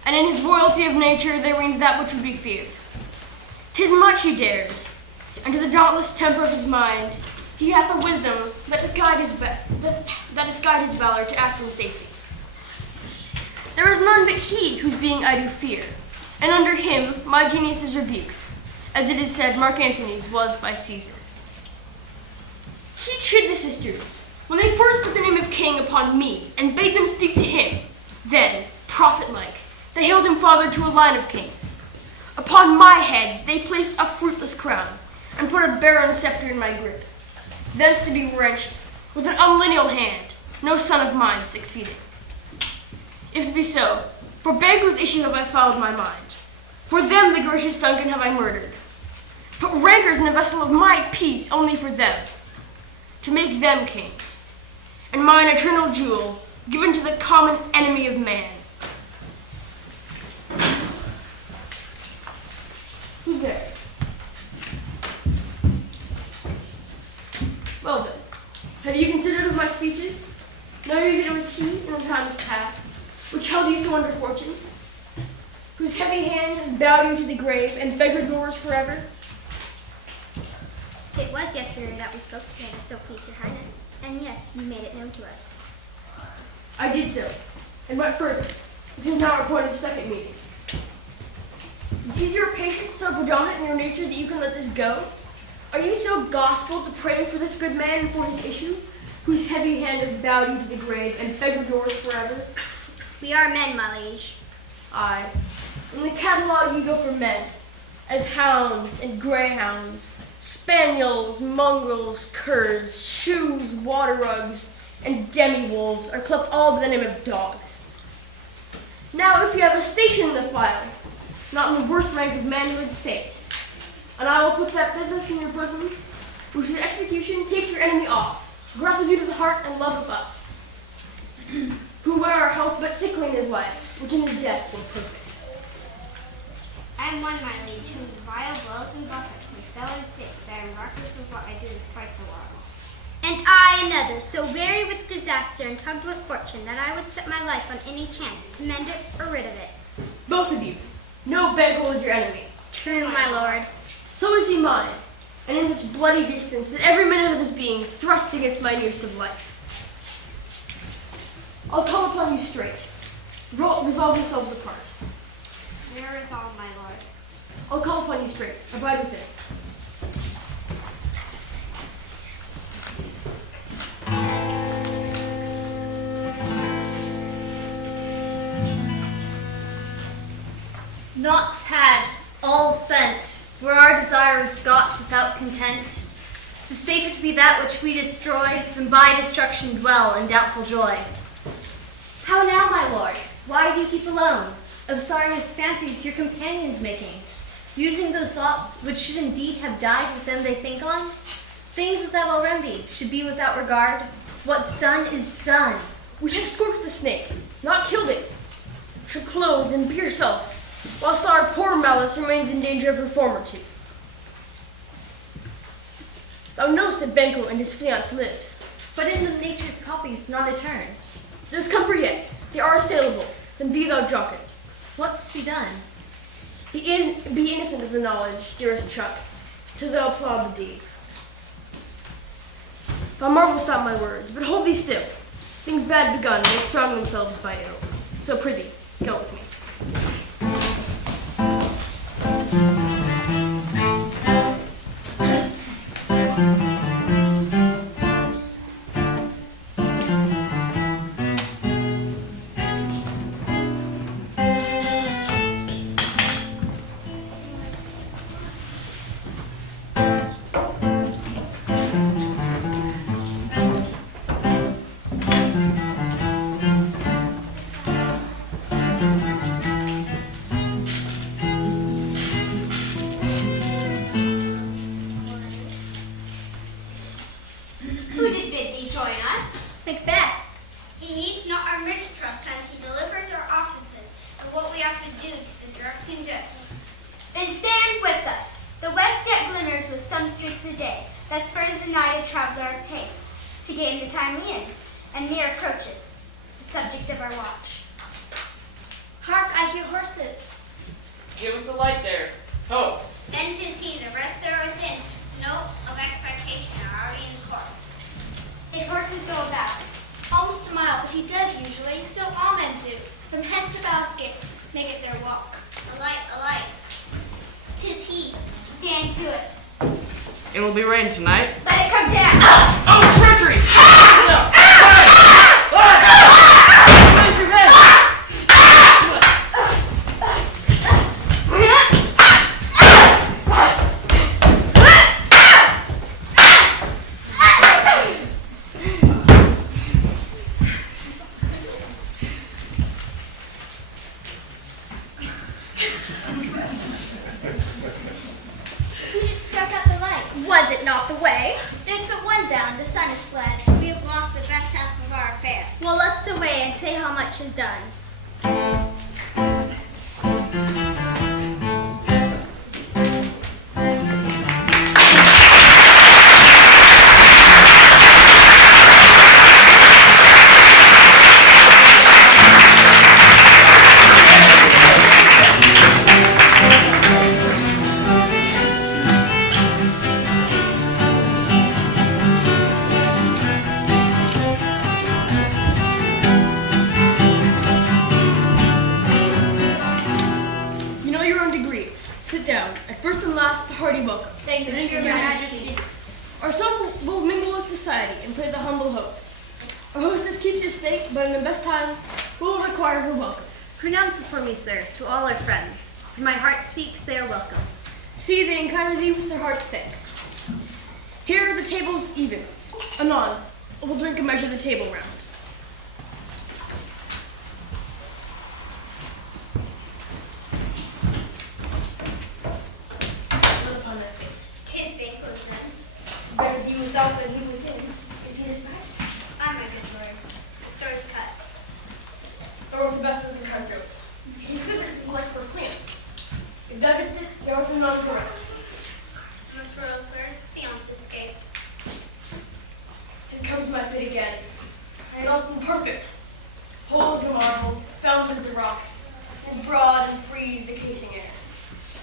and in his royalty of nature there reigns that which would be feared. 'Tis much he dares, and to the dauntless temper of his mind, he hath a wisdom that doth guide his valor to act in safety. There is none but he whose being I do fear, and under him my genius is rebuked, as it is said Mark Antony's was by Caesar. He chid the sisters when they first put the name of king upon me and bade them speak to him. Then, prophet-like. They hailed him father to a line of kings. Upon my head they placed a fruitless crown, and put a barren scepter in my grip, thence to be wrenched with an unlineal hand, no son of mine succeeding. If it be so, for Banquo's issue have I fouled my mind. For them the gracious Duncan have I murdered. Put rancors in the vessel of my peace only for them, to make them kings, and mine eternal jewel given to the common enemy of man. Who's there? Well then, have you considered of my speeches? Know you that it was he in the times past, which held you so under fortune, whose heavy hand bowed you to the grave and beggared yours forever? It was yesterday that we spoke together, so please your highness. And yes, you made it known to us. I did so, and went further, which is now our point of second meeting. Is your patience so predominant in your nature that you can let this go? Are you so gospel to pray for this good man and for his issue, whose heavy hand hath bowed you to the grave and beggared yours forever? We are men, my liege. Aye. In the catalogue you go for men, as hounds and greyhounds, spaniels, mongrels, curs, shoes, water rugs, and demi-wolves are clubbed all by the name of dogs. Now if you have a station in the file, not in the worst rank of manhood, say it, and I will put that business in your bosoms, which in execution takes your enemy off, grapples you to the heart and love of us, who wear our health but sickly in his life, which in his death were perfect. I am one, my liege, whom vile blows and buffets, and so insist that I am reckless of what I do despite the world. And I another, so weary with disaster and tugged with fortune, that I would set my life on any chance to mend it or rid of it. Both of you, no Banquo is your enemy. True, my lord. So is he mine, and in such bloody distance that every minute of his being thrust against my nearest of life. I'll call upon you straight. Resolve yourselves apart. Where is all, my lord? I'll call upon you straight. Abide within. Naught had, all spent, where our desire is got without content. 'Tis safer to be that which we destroy, than by destruction dwell in doubtful joy. How now, my lord? Why do you keep alone? Of sorriest fancies your companions making, using those thoughts which should indeed have died with them they think on? Things without all remedy should be without regard. What's done is done. We have scorched the snake, not killed it. Should close and be yourself, whilst our poor malice remains in danger of her former tooth. Thou knowest that Banquo and his fiancée lives. But in the nature's copies not etern. There's comfort yet. They are assailable. Then be thou drunken. What's to be done? Be innocent of the knowledge, dearest Chuck, till thou applaud the deed. Thou marvelst not my words, but hold thee stiff. Things bad begun make strong themselves by ill. So prithee, go with me. Who did bid thee join us? Macbeth. He needs not our mistrust, since he delivers our offices and what we have to do to the direct and just. Then stand with us. The west yet glimmers with some streaks of day, that spurs the night a traveler pace, to gain the timely end, and near approaches, the subject of our watch. Hark, I hear horses. Give us a light there. Ho! Then 'tis he, the rest are within. Note of expectation are already in court. His horses go about. Almost a mile, but he does usually, so all men do. From hence the basket, make it their walk. A light. 'Tis he. Stand to it. It will be rain tonight. Let it come down. Oh, treachery! No! Fire! Fire! Raise your head! Who did struck out the light? Was it not the way? There's but one down. The sun is fled. We have lost the best half of our affair. Well, let's away and say how much is done. You know your own degrees. Sit down. And first and last, the hearty welcome. Thank you, Your Majesty. Our son will mingle with society and play the humble host. Our hostess keeps your state, but in the best time, we will require her welcome. Pronounce it for me, sir, to all our friends. When my heart speaks, they are welcome. See, they encounter thee with their heart's thanks. Here are the tables even. Anon, we'll drink and measure the table round. Look upon my face. 'Tis banquet then. It's better he without than he within. Is he dispatched? Aye, my good lord. His throat is cut. Or with the best of the countries. He's good like for plants. If thou didst it, thou art not correct. Most royal sir, Theon's escaped. Here comes my fate again. I had also been perfect. Whole as the marble, found as the rock, as broad and free as the casing air.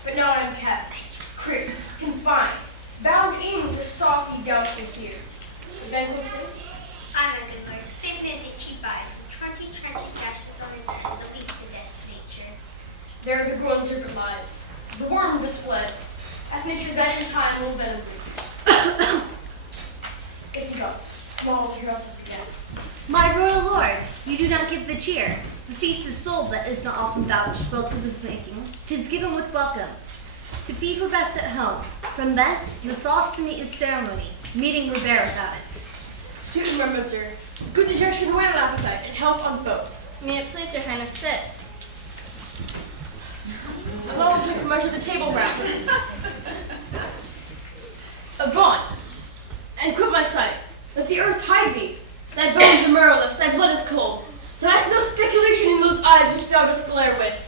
But now I am kept, cribbed, confined, bound in to saucy doubts and fears. The banquet safe? Aye, my good lord. Safe and cheap by. 20 trenchant gashes on his head, the least a death to nature. There the growing serpent lies. The worm that's fled. Hath nature that in time will venom breathe. Get thee up. Tomorrow we'll hear ourselves again. My royal lord, you do not give the cheer. The feast is sold that is not often vouched, while 'tis of making. 'Tis given with welcome. To feed were best at home. From thence, the sauce to meat is ceremony. Meeting were bare without it. Sweet remembrance, sir. Good digestion, whet on appetite, and health on both. May it please your highness sit. And all drink and measure the table round. Avaunt, and quit my sight. Let the earth hide thee. Thy bones are marrowless, thy blood is cold. Thou hast no speculation in those eyes which thou dost glare with.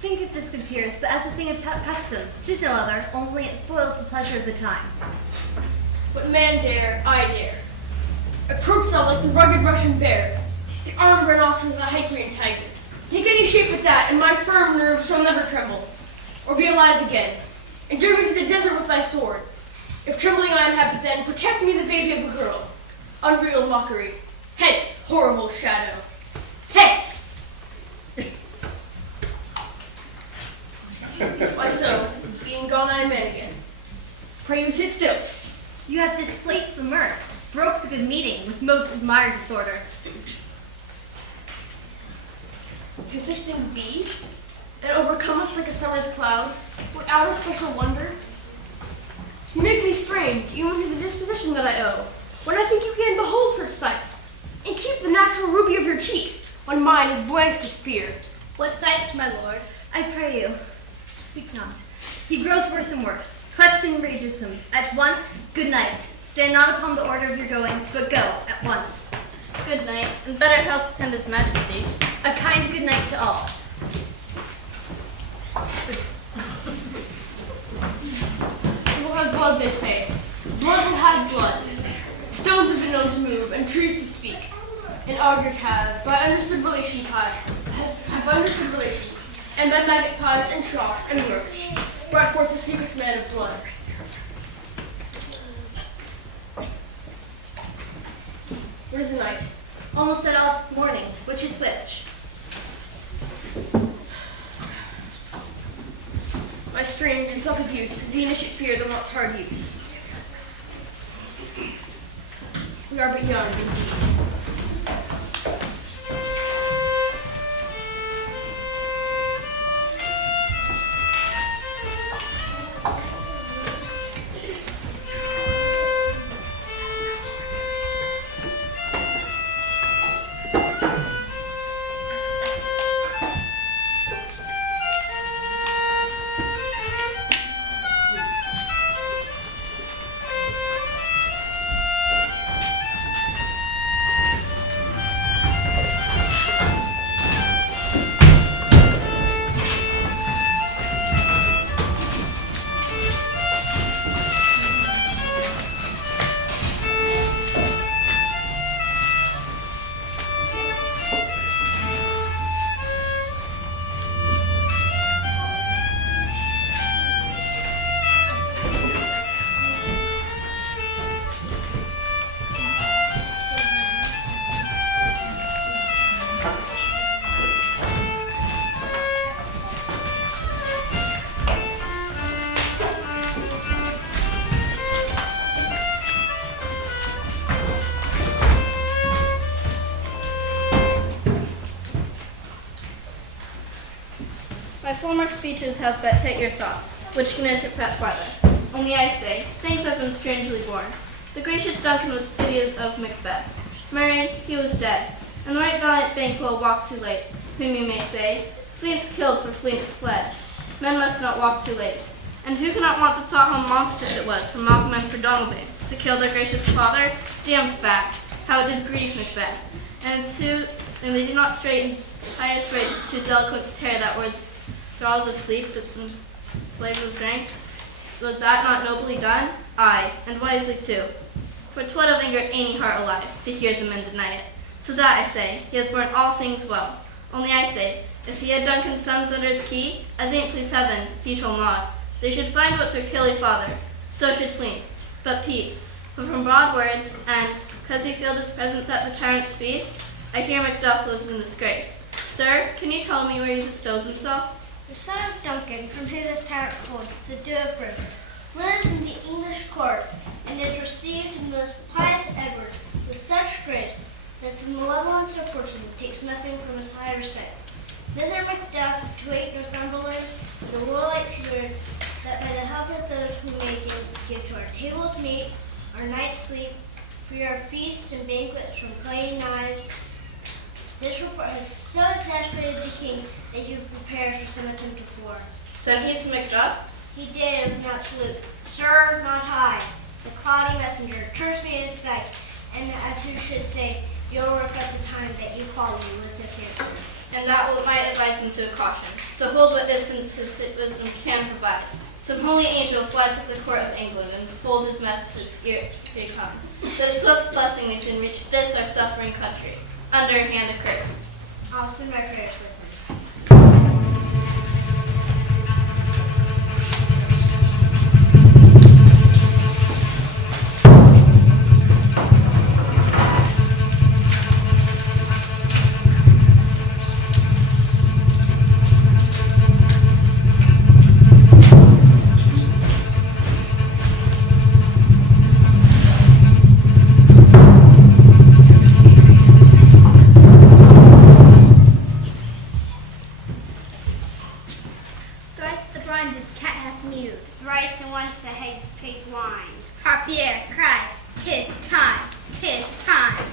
Think of this, good peers, but as a thing of custom. 'Tis no other, only it spoils the pleasure of the time. What man dare, I dare. Approach thou like the rugged Russian bear, the armed rhinoceros and the Hycrean tiger. Take any shape but that, and my firm nerves shall never tremble, or be alive again. Endure me to the desert with thy sword. If trembling I inhabit then, protest me the baby of a girl. Unreal mockery. Hence, horrible shadow. Hence! Why so? Being gone I am man again. Pray you sit still. You have displaced the mirth, broke the good meeting with most admired disorder. Can such things be? And overcome us like a summer's cloud, without a special wonder? You make me strange, even to the disposition that I owe, when I think you can behold such sights, and keep the natural ruby of your cheeks, when mine is blanched with fear. What sights, my lord? I pray you, speak not. He grows worse and worse. Question rages him. At once, good night. Stand not upon the order of your going, but go at once. Good night, and better health attend his majesty. A kind good night to all. We'll have blood, they say. Blood will have blood. Stones have been known to move, and trees to speak. And augurs have, by understood relation have understood relations, and by maggot pies and troughs and works, brought forth the secrets man of blood. Where's the night? Almost at all to the morning, which is which? My strange and self-abuse is the initiate fear that wants hard use. We are but young, indeed. My former speeches have but hit your thoughts, which can interpret farther. Only I say, things have been strangely born. The gracious Duncan was pitied of Macbeth. Murray, he was dead, and the right valiant Banquo walked too late, whom you may say, fleets killed for fleets fled. Men must not walk too late. And who cannot want the thought how monstrous it was for Malcolm and for Donalbain to kill their gracious father? Damned fact, how it did grieve Macbeth. And they did not straighten highest rage to Delcote's terror that were the thralls of sleep, and slaves of drink. Was that not nobly done? Aye, and wisely too. For 'twould have angered any heart alive to hear the men deny it. So that, I say, he has borne all things well. Only I say, if he had Duncan's sons under his key, as ain't please heaven, he shall not. They should find what to kill a father, so should fleets, but peace. For from broad words, and, 'cause he filled his presence at the tyrant's feast, I hear Macduff lives in disgrace. Sir, can you tell me where he bestows himself? The son of Duncan, from whom this tyrant holds the Dove River, lives in the English court, and is received in the most pious Edward with such grace that the malevolence of fortune takes nothing from his high respect. Thither Macduff to wait Northumberland, the warlike Tudor, that by the help of those who make him, give to our tables meat, our nights sleep, free our feasts and banquets from clanging knives. This report has so exasperated the king that he prepared for some attempt of war. Sent he to Macduff? He did, with not salute. Sir, not I. The cloudy messenger turns me his guide, and as who should say, you'll regret the time that you called me with this answer. And that might advise him to a caution. So hold what distance his wisdom can provide. Some holy angel fly to the court of England and fold his message ere he come. That a swift blessing may soon reach this our suffering country. Underhand a curse. I'll send my prayers with him. Thrice and once the head pig whined. Harpier cries, 'tis time, 'tis time.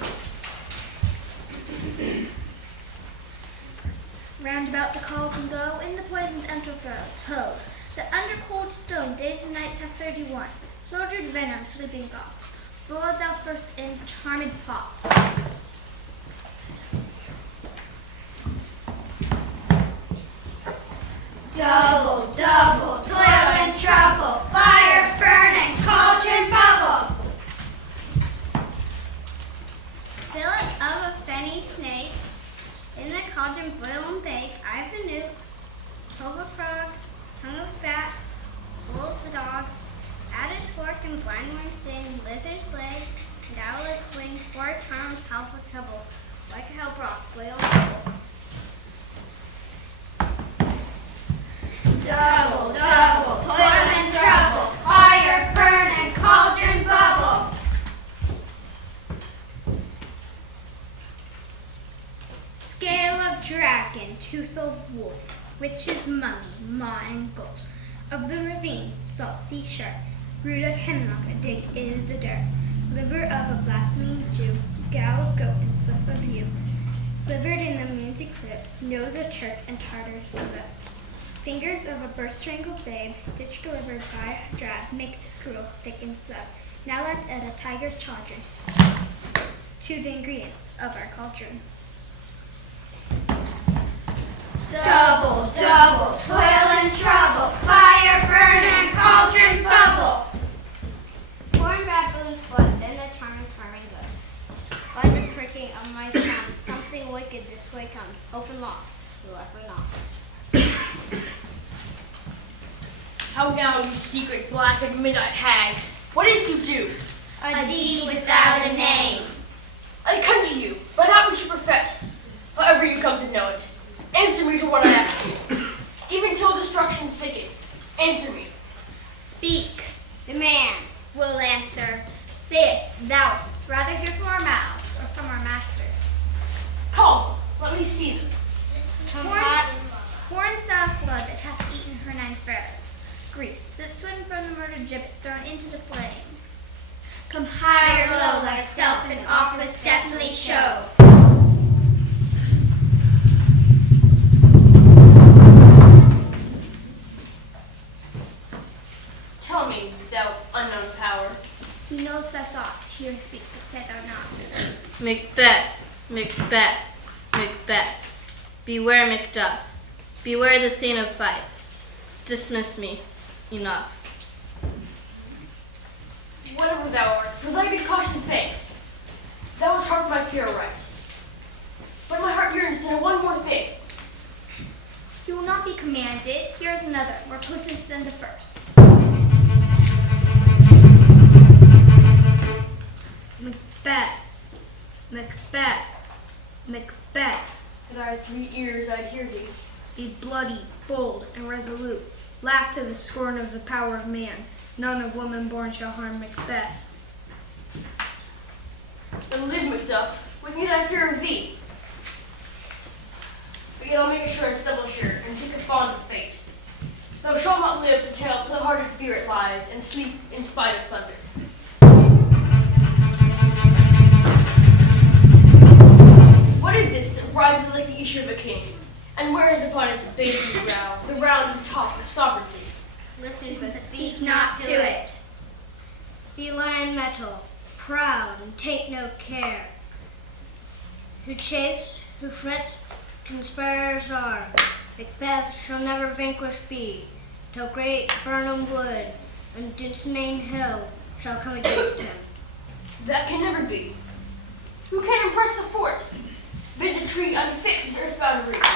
Round about the cauldron go, in the poisoned entrail toad. That under cold stone days and nights have 31. Soldiered venom sleeping got. Boil thou first in charmed pot. Double, double, toil and trouble, fire burning, cauldron bubble. Fill it of a fenny snake. In the cauldron boil and bake. I've the newt, cove of frog, tongue of fat, bull of the dog. Add its fork and blind worm sting, lizard's leg, and owl its wing. 4 charms powerful trouble, like a hell broth, boil double. Double, double, toil and trouble, fire burning, cauldron bubble. Scale of dragon, tooth of wolf, witch's mummy, maw and gulf. Of the ravines, salt sea shark, root of hemlock, a dig is a dirt. Liver of a blaspheming Jew, gal of goat and slip of ewe. Slivered in the moon's eclipse, nose of Turk and Tartar's lips. Fingers of a burst-strangled babe, ditch delivered by a drab, make the scroll thick and snug. Now let's add a tiger's chaldron to the ingredients of our cauldron. Double, double, toil and trouble, fire burning, cauldron bubble. Born baboon's blood, then the charm is farming good. By the pricking of my thumb, something wicked this way comes. Open locks, whoever knocks. How now, you secret black of midnight hags? What is to do? A deed without a name. I conjure you, by that which you profess, however you come to know it. Answer me to what I ask you. Even till destruction sicken. Answer me. Speak. Demand. Will answer, saith thou'st rather hear from our mouths or from our masters. Call them. Let me see them. Corn sows blood that hath eaten her 9 pharaohs. Grease that swim from the murdered gibbet thrown into the flame. Come high or low thyself and office deftly show. Tell me, thou unknown power. He knows thy thought, hear his speech, but say thou not. Macbeth, Macbeth, Macbeth. Beware Macduff. Beware the Thane of Fife. Dismiss me. Enough. Whatever thou art, for thy good caution thanks. Thou hast heart my fear right. But my heart yearns to know one more thing. He will not be commanded. Here is another, more potent than the first. Macbeth, Macbeth, Macbeth. Had I 3 ears, I'd hear thee. Be bloody, bold, and resolute. Laugh to the scorn of the power of man. None of woman born shall harm Macbeth. And live, Macduff. What need I fear of thee? But yet I'll make a sure and double sure, and take a bond of fate. Thou shalt not live to tell till the hearted fear it lies, and sleep in spite of thunder. What is this that rises like the issue of a king, and wears upon its baby brow the round top of sovereignty? Listen, But speak not to it. Be lion metal, proud, and take no care. Who chafes, who frets, conspirers are. Macbeth shall never vanquished be, till great Birnam wood and Dunsinane hill shall come against him. That can never be. Who can impress the forest? Bid the tree unfix its earthbound reach.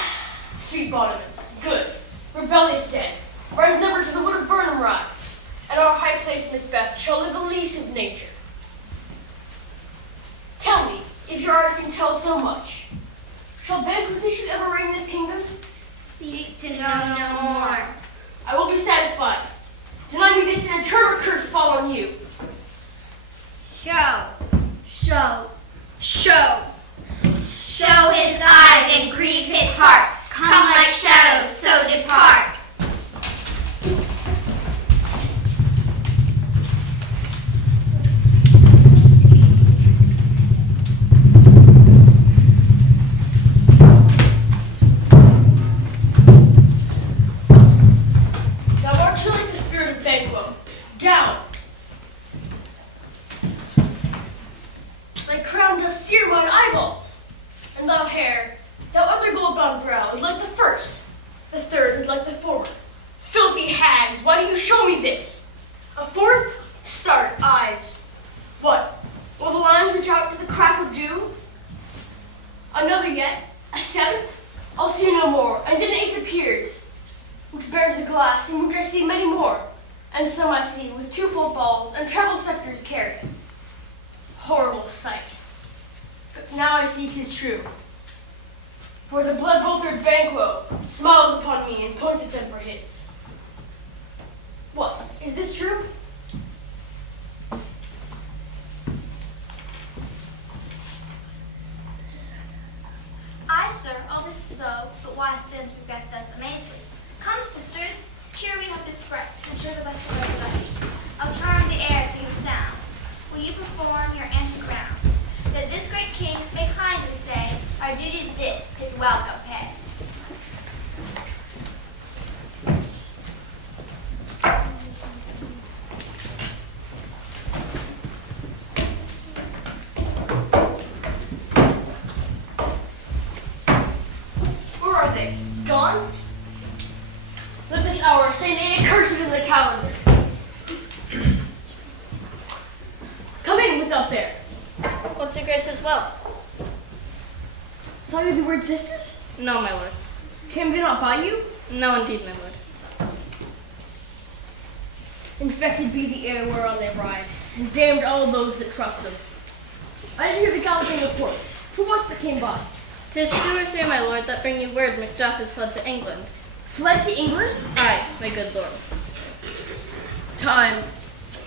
Sweet bottomance, good, rebellious den, rise never to the wood of Burnham rise, and our high-placed Macbeth shall live the least of nature. Tell me, if your art can tell so much, shall banquets issue ever reign this kingdom? Seek to know no more. I will be satisfied. Deny me this, and eternal curse fall on you. Show, show, Show. Show his eyes and grieve his heart. Come like shadows, so depart. Thou art too like the spirit of Banquo. Down. Thy crown does sear mine eyeballs. And thou hair, thou other gold-bound brow, is like the first. The third is like the former. Filthy hags, why do you show me this? A fourth? Start, eyes. What? Will the lines reach out to the crack of dew? Another yet? A seventh? I'll see no more. And then an eighth appears, which bears a glass, in which I see many more. And some I see with twofold balls, and treble scepters carry. Horrible sight. But now I see 'tis true. For the blood-boltered Banquo smiles upon me and points at them for his. What, is this true? Aye, sir, all this is so, but why stand Macbeth thus amazedly? Come, sisters, cheer we up his spreads, and cheer the best of us lights. I'll charm the air to give sound. Will you perform your antic round? That this great king may kindly say, our duties did his welcome pay. Where are they? Gone? Let this hour stay nay accursed in the calendar. Come in without there. What's your grace's will? Saw you the word sisters? No, my lord. Came they not by you? No, indeed, my lord. Infected be the air whereon they ride, and damned all those that trust them. I did hear the galloping of horse. Who was that came by? 'Tis 2 or 3, my lord, that bring you word Macduff is fled to England. Fled to England? Aye, my good lord. Time.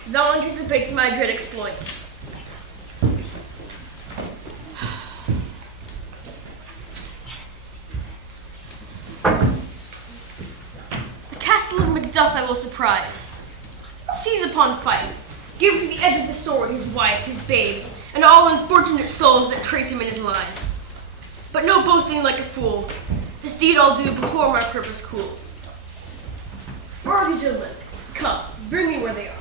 Thou anticipates my dread exploits. castle of Macduff I will surprise. Seize upon Fife, give to the edge of the sword his wife, his babes, and all unfortunate souls that trace him in his line. But no boasting like a fool. This deed I'll do before my purpose cool. Where are these gentlemen? Come, bring me where they are.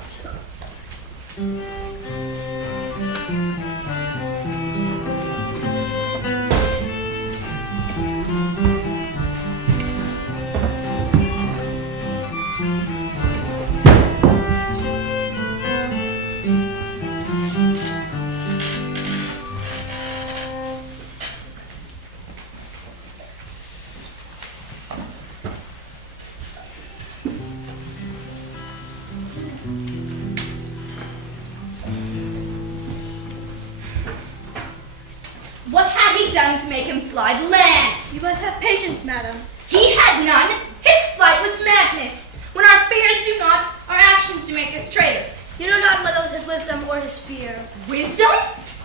What had he done to make him fly the land? You must have patience, madam. He had none. His flight was madness. When our fears do not, our actions do make us traitors. You know not whether it was his wisdom or his fear. Wisdom?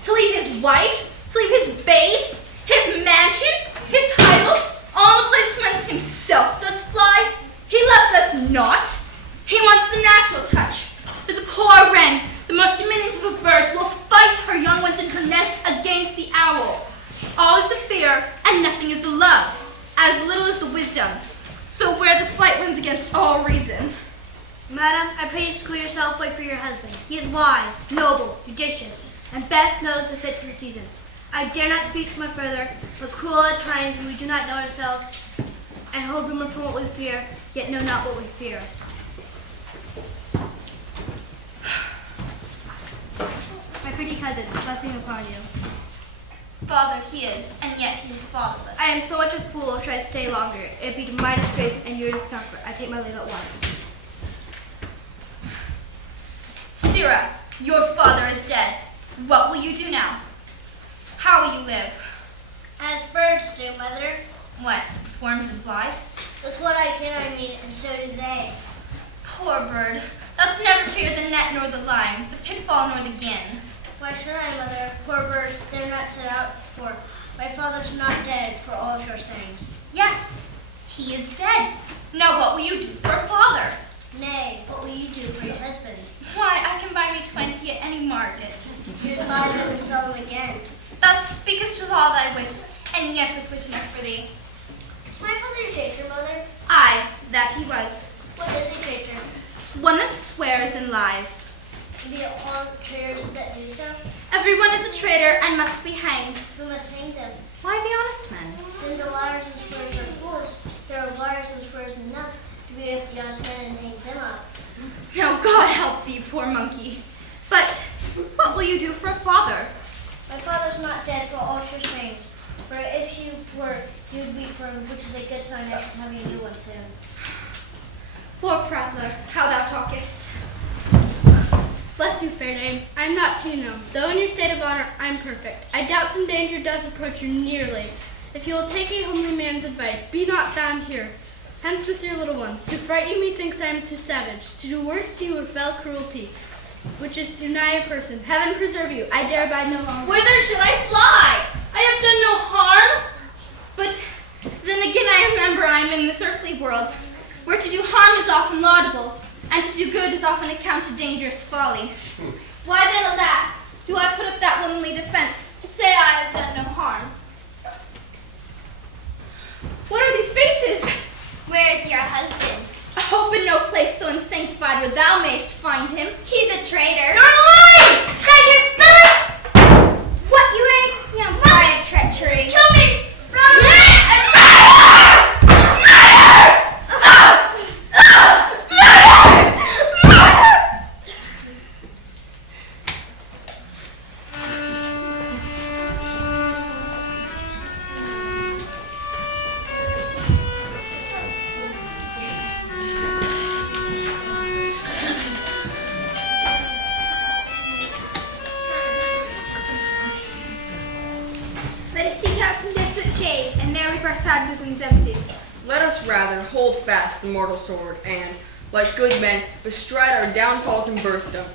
To leave his wife? To leave his babes? His mansion? His titles? All the place whence himself does fly? He loves us not. He wants the natural touch. For the poor wren, the most diminutive of birds, will fight her young ones in her nest against the owl. All is the fear, and nothing is the love. As little is the wisdom. So where the flight runs against all reason. Madam, I pray you school yourself away for your husband. He is wise, noble, judicious, and best knows the fits of the season. I dare not speak much further, but cruel at times when we do not know ourselves, and hold rumor from what we fear, yet know not what we fear. My pretty cousin, blessing upon you. Father he is, and yet he is fatherless. I am so much a fool, should I stay longer. If you mind his grace and your discomfort, I take my leave at once. Sirrah, your father is dead. What will you do now? How will you live? As birds do, mother. What, with worms and flies? With what I get I need, and so do they. Poor bird, thou'dst never feared the net nor the line, the pitfall nor the gin. Why should I, mother? Poor birds, they're not set out for. My father's not dead, for all your sayings. Yes, he is dead. Now what will you do for a father? Nay, what will you do for your husband? Why, I can buy me 20 at any market. You'd buy them and sell them again. Thou speakest with all thy wit, and yet with wit enough for thee. Is my father a traitor, mother? Aye, that he was. What is a traitor? One that swears and lies. Be it all traitors that do so? Everyone is a traitor and must be hanged. Who must hang them? Why the honest men? Then the liars and swears are fools. There are liars and swears enough to be with the honest men and hang them up. Now God help thee, poor monkey. But what will you do for a father? My father's not dead for all your sayings. For if he were, you'd weep for him, which is a good sign I should have a new one soon. Poor prattler, how thou talkest. Bless you, fair dame. I am not too known. Though in your state of honor, I am perfect. I doubt some danger does approach you nearly. If you will take a homely man's advice, be not bound here. Hence with your little ones. To fright you methinks I am too savage. To do worse to you with fell cruelty, which is to deny a person. Heaven preserve you. I dare abide no longer. Whither should I fly? I have done no harm. But then again I remember I am in this earthly world, where to do harm is often laudable, and to do good is often accounted dangerous folly. Why then, alas, do I put up that womanly defense to say I have done no harm? What are these faces? Where is your husband? I hope in no place so unsanctified where thou mayst find him. He's a traitor. You're lying! Traitor! What you ain't? You don't buy a treachery. Kill me! Let us seek out some desolate shade, and there reap our sad bosoms empty. Let us rather hold fast the mortal sword, and, like good men, bestride our downfalls and birth them.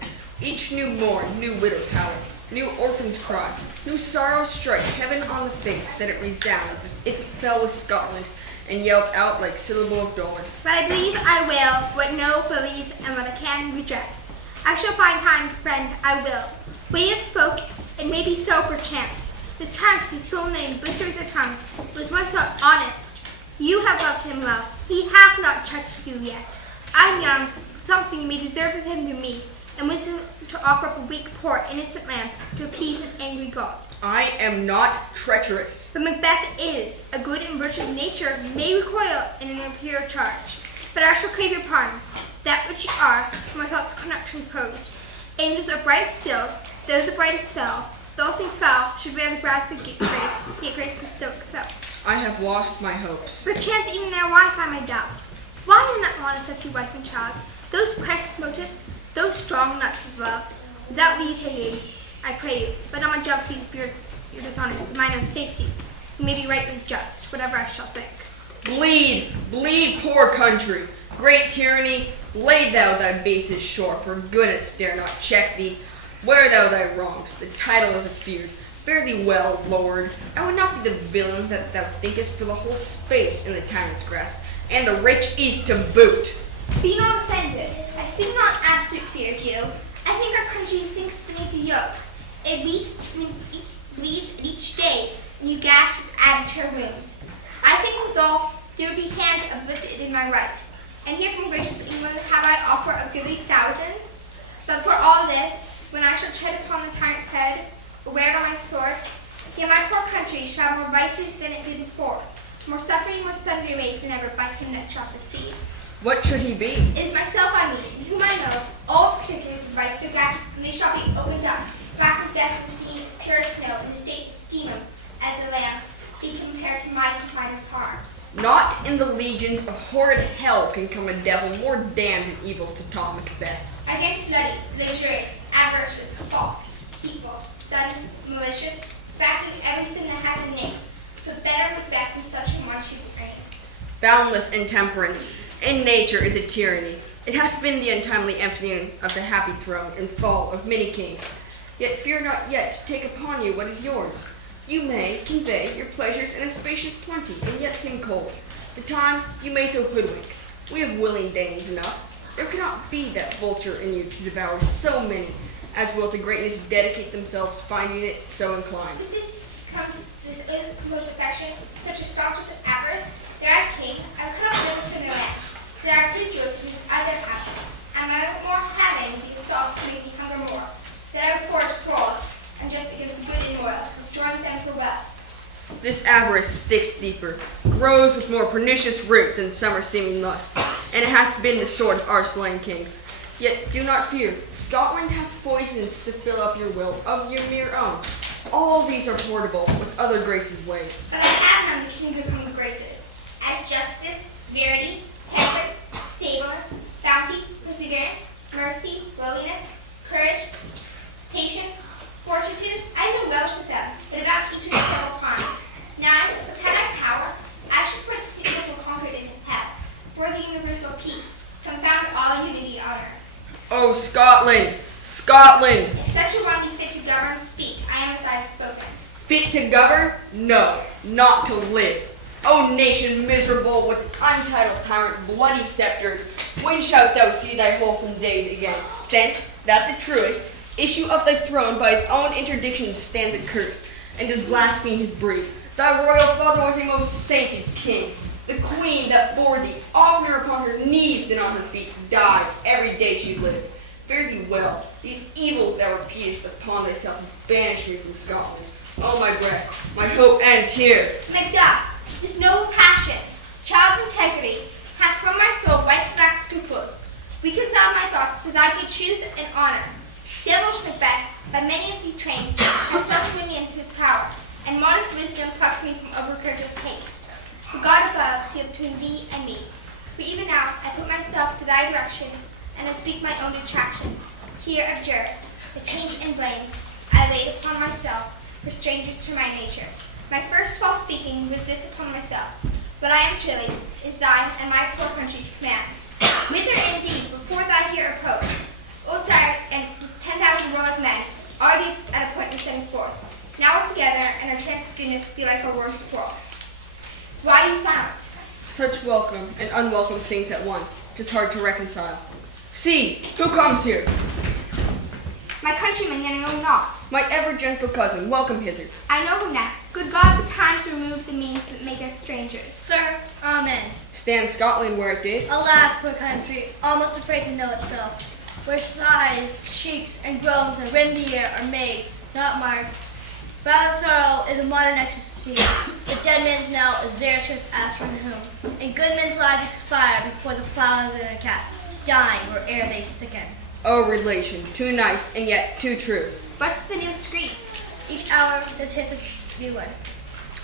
Each new born, new widow's howl, new orphan's cry, new sorrow strike heaven on the face, that it resounds as if it fell with Scotland, and yelled out like syllable of dawn. But I believe I will, what know, believe, and what I can redress. I shall find time, friend, I will. When you have spoke, it may be so perchance. This tyrant whose sole name blisters our tongues was once so honest. You have loved him well. He hath not touched you yet. I'm young, but something you may deserve of him to me, and wisdom to offer up a weak, poor, innocent lamb to appease an angry God. I am not treacherous. But Macbeth is. A good and virtuous nature may recoil in an impure charge. But I shall crave your pardon. That which you are, for my thoughts cannot transpose. Angels are bright still, though the brightest fell. Though things foul, should rarely brass the grace, yet grace will still excel. I have lost my hopes. Perchance even their wise I my doubts. Why in that honest of your wife and child? Those precious motives, those strong nuts of love, without leave take aid, I pray you, but not my jealousies, your dishonest, mine own safeties. You may be rightly just, whatever I shall think. Bleed, bleed, poor country. Great tyranny, lay thou thy bases shore, for goodness dare not check thee. Wear thou thy wrongs, the title is afeard. Fare thee well, Lord. I would not be the villain that thou thinkest for the whole space in the tyrant's grasp, and the rich east to boot. Be not offended. I speak not absolute fear of you. I think our country sinks beneath the yoke. It weeps and it bleeds each day, and new gashes added to her wounds. I think withal there would be hands uplifted in my right. And here from gracious England have I offer of goodly thousands. But for all this, when I shall tread upon the tyrant's head, or wear it on my sword, yet my poor country shall have more vices than it did before, more suffering, more sundry ways than ever by him that shall succeed. What should he be? It is myself I mean, whom I know, all particulars of vice so bad, and they shall be opened up. Black with death from seeing its pure snow, and the state esteem him as a lamb, be compared to my finest arms. Not in the legions of horrid hell can come a devil more damned than evils to Tom Macbeth. I get bloody, luxurious, avaricious, false, deceitful, sudden, malicious, spacking every sin that has a name. But better Macbeth than such a monster reign. Boundless intemperance, in nature is a tyranny. It hath been the untimely emptying of the happy throne and fall of many kings. Yet fear not yet to take upon you what is yours. You may convey your pleasures in a spacious plenty, and yet seem cold. The time you may so hoodwink. We have willing Danes enough. There cannot be that vulture in you to devour so many, as will to greatness dedicate themselves, finding it so inclined. With this comes this most affection, such a staunchness of avarice, there I king, I will cut off those from their land. There are his jewels in his other house, and my more having the assaults to make me hunger more. That I would forge quarrels, and just against good and loyal, destroying them for wealth. This avarice sticks deeper, grows with more pernicious root than summer seeming lust, and it hath been the sword of our slain kings. Yet do not fear, Scotland hath poisons to fill up your will of your mere own. All these are portable, with other graces weighed. But I have none that can become graces, as justice, verity, temperance, stableness, bounty, perseverance, mercy, lowliness, courage, patience, fortitude. I have no relish with them, but about each of the several crimes. Now, if had I power, I should put the city of conquered in hell, for the universal peace, confound all unity on earth. Oh, Scotland! Scotland! If such a one be fit to govern, speak. I am as I have spoken. Fit to govern? No, not to live. O nation miserable, with untitled tyrant, bloody sceptred, when shalt thou see thy wholesome days again, since that the truest issue of thy throne by his own interdiction stands accursed, and does blaspheme his breed? Thy royal father was a most sainted king. The queen that bore thee, oftener upon her knees than on her feet, died every day she lived. Fare thee well. These evils thou repeatest upon thyself have banished me from Scotland. O my breast, my hope ends here. Macduff, this noble passion, child's integrity, hath from my soul wiped back scruples. Reconcile my thoughts to thy good truth and honor. Devilish Macbeth, by many of these trains, has thus win me into his power, and modest wisdom plucks me from overcourteous haste. The God above deal between thee and me. For even now I put myself to thy direction, and I speak my own detraction. Here abjure the taints and blames I laid upon myself for strangers to my nature. My first false speaking was this upon myself, but I am truly is thine and my poor country to command. Whither indeed before thy here approach, old sire and 10,000 warlike men already at a point of setting forth. Now altogether, and our chance of goodness be like a word to quarrel. Why are you silent? Such welcome and unwelcome things at once. 'Tis hard to reconcile. See, who comes here? My countryman, yet I know not. My ever gentle cousin, welcome hither. I know him now. Good God, the times remove the means that make us strangers. Sir, amen. Stand Scotland where it did. Alas, poor country, almost afraid to know itself, where sighs, shrieks, and groans that rend the air are made, not marked. Bad sorrow is a modern ecstasy. The dead man's knell is Zarathustra's ask from whom, and good men's lives expire before the flowers in a cast, dying or ere they sicken. Oh, relation, too nice and yet too true. What's the newest grief? Each hour does hit this new one.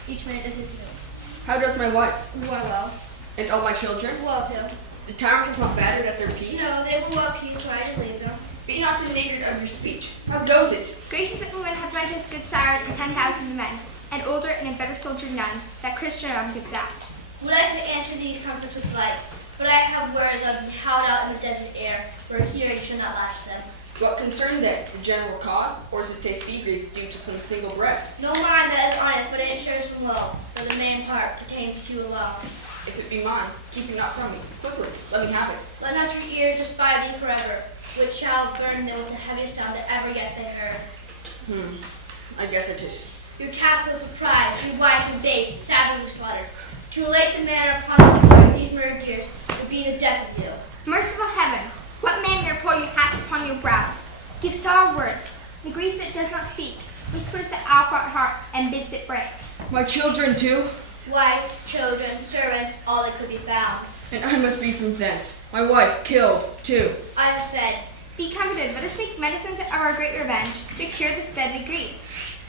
Each minute does hit new. How does my wife? Why well? And all my children? Well too. The tyrant is not battered at their peace? No, they were well peace right and leave them. Be not denuded of your speech. How goes it? Gracious England hath lent us good sire and 10,000 men, and older and a better soldier none, that Christendom gives out. Would I could answer these comforts with light, but I have words of be howled out in the desert air, where hearing should not lash them. What concern then? The general cause, or is it a fee grief due to some single breast? No mind that is honest, but it assures from low, for the main part pertains to you alone. If it be mine, keep it not from me. Quickly, let me have it. Let not your ears despise me forever, which shall burn them with the heaviest sound that ever yet they heard. I guess it is. Your castle surprised, your wife and babes savagely slaughtered. To relate the manner upon the glory of these murdered years would be the death of you. Merciful heavens, what manner pour you hath upon your brows? Give sour words. The grief that does not speak whispers the outwrought heart and bids it break. My children too? Wife, children, servants, all that could be found. And I must be from thence. My wife killed too. I have said, Be comforted, let us make medicines of our great revenge to cure this deadly grief.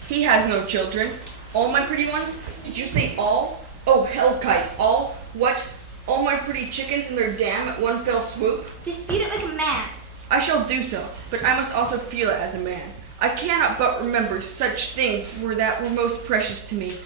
He has no children. All my pretty ones? Did you say all? Oh, hell kite, all? What? All my pretty chickens in their dam at one fell swoop? Dispute it like a man. I shall do so, but I must also feel it as a man. I cannot but remember such things that were most precious to me.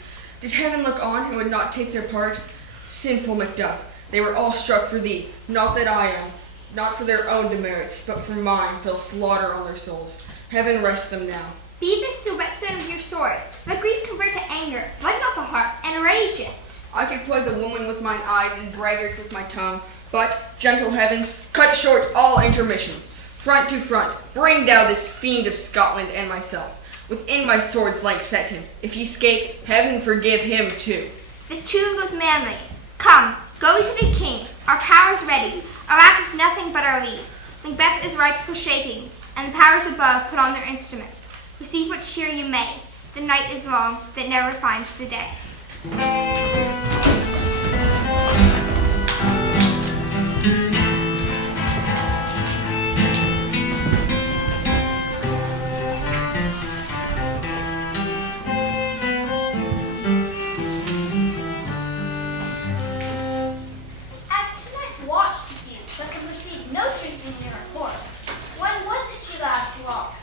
Did heaven look on and would not take their part? Sinful Macduff, they were all struck for thee, not that I am, not for their own demerits, but for mine fell slaughter on their souls. Heaven rest them now. Be this the whetstone of your sword. Let grief convert to anger, lighten up the heart, and rage it. I could play the woman with mine eyes and braggart with my tongue, but, gentle heavens, cut short all intermissions. Front to front, bring thou this fiend of Scotland and myself. Within my sword's length set him. If he escape, heaven forgive him too. This tune goes manly. Come, go to the king. Our power is ready. Our act is nothing but our leave. Macbeth is ripe for shaking, and the powers above put on their instruments. Receive what cheer you may. The night is long that never finds the day. After tonight's watch with you, but can receive no drinking in your reports. When was it she last walked?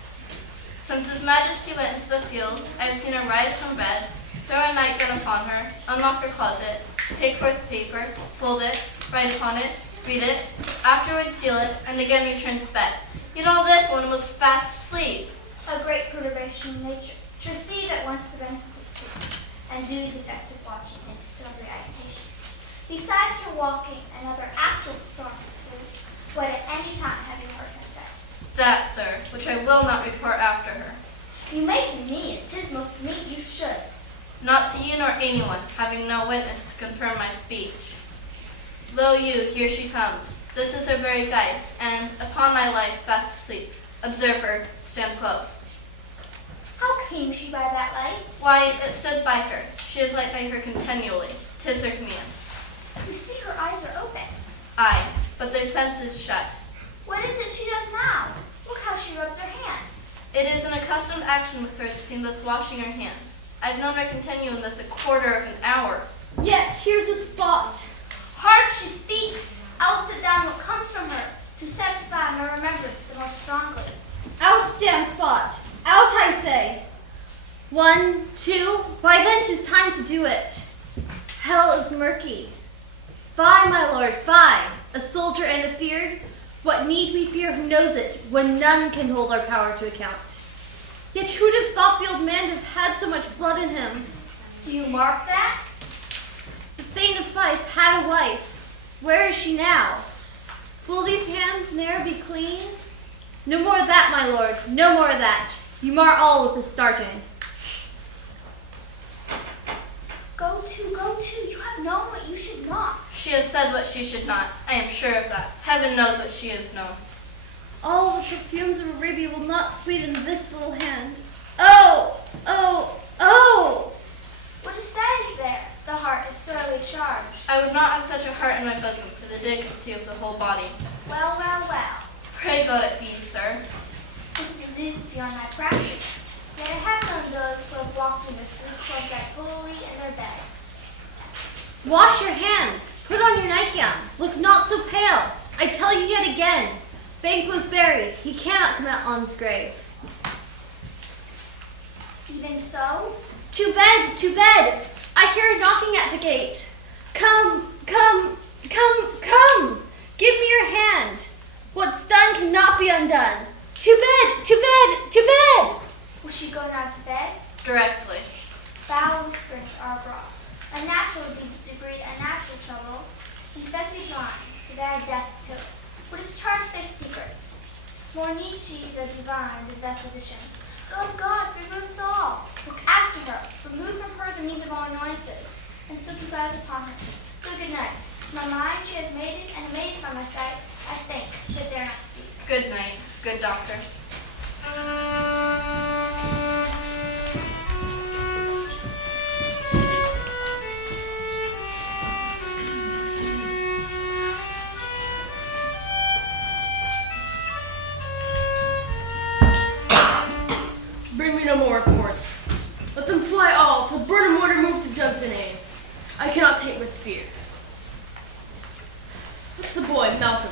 Since His Majesty went into the field, I have seen her rise from bed, throw a nightgown upon her, unlock her closet, take forth paper, fold it, write upon it, read it, afterwards seal it, and again return to bed. Yet all this one was fast asleep. A great perturbation of nature, to receive at once the benefit of sleep, and do the effect of watching and disturbing agitation. Besides her walking and other actual performances, what at any time have you heard her say? That, sir, which I will not report after her. You may to me, and 'tis most meet you should. Not to you nor anyone, having no witness to confirm my speech. Lo you, here she comes. This is her very guise, and, upon my life, fast asleep. Observe her, stand close. How came she by that light? Why, it stood by her. She is light by her continually. 'Tis her command. You see her eyes are open. Aye, but their senses shut. What is it she does now? Look how she rubs her hands. It is an accustomed action with her to seem thus washing her hands. I've known her continue in this a quarter of an hour. Yet here's a spot. Hark, she speaks. I will set down what comes from her, to satisfy my remembrance the more strongly. Out, damn spot. Out, I say. 1, 2, why then 'tis time to do it. Hell is murky. Fie, my lord, fie, a soldier and a feared. What need we fear who knows it, when none can hold our power to account? Yet who'd have thought the old man to have had so much blood in him? Do you mark that? The Thane of Fife had had a wife. Where is she now? Will these hands ne'er be clean? No more of that, my lord, no more of that. You mar all with the starting. Go to, you have known what you should not. She has said what she should not. I am sure of that. Heaven knows what she has known. All the perfumes of Arabia will not sweeten this little hand. Oh, oh, oh! What is said is there? The heart is sorely charged. I would not have such a heart in my bosom for the dignity of the whole body. Well, well, well. Pray God it be, sir. This disease is beyond my practice. Yet I have known those who have walked in the sleep clubs that holy in their beds. Wash your hands. Put on your nightgown. Look not so pale. I tell you yet again. Bank was buried. He cannot come out on his grave. Even so? To bed, to bed. I hear a knocking at the gate. Come, come, come, come. Give me your hand. What's done cannot be undone. To bed, to bed, to bed. Will she go now to bed? Directly. Foul whisperings are abroad. Unnatural deeds to breed unnatural troubles. Infected minds to their death pills. What is charged their secrets? More need she the divine than that physician. God, remove us all. Look after her. Remove from her the means of all annoyances, and sympathize upon her. So good night. My mind she has made it, and amazed by my sight, I think, but dare not speak. Good night, good doctor. Bring me no more reports. Let them fly all till Burnham order move to Dunsinane. I cannot take with fear. What's the boy, Malcolm?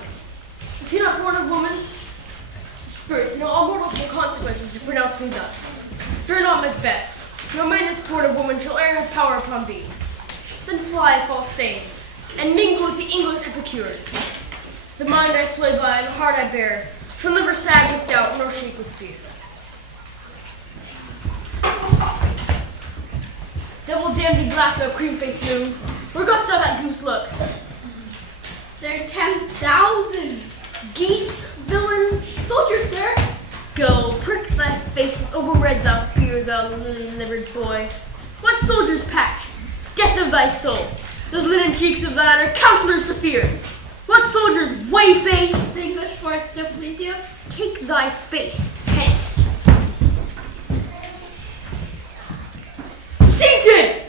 Is he not born of woman? The spirits know all mortal consequences who pronounce me thus. Fear not, Macbeth. No man that's born of woman shall e'er have power upon thee. Then fly, false things, and mingle with the English epicures. The mind I sway by, the heart I bear, shall never sag with doubt nor shake with fear. Devil damn thee black, thou cream-faced moon. Where gost thou that goose look? There are 10,000 Geese, villain, soldiers, sir. go, prick thy face, overread thou fear, thou lily-livered boy. What soldiers packed? Death of thy soul. Those linen cheeks of thine are counselors to fear. What soldiers, whey-face? The English force, so please you. Take thy face hence. Satan!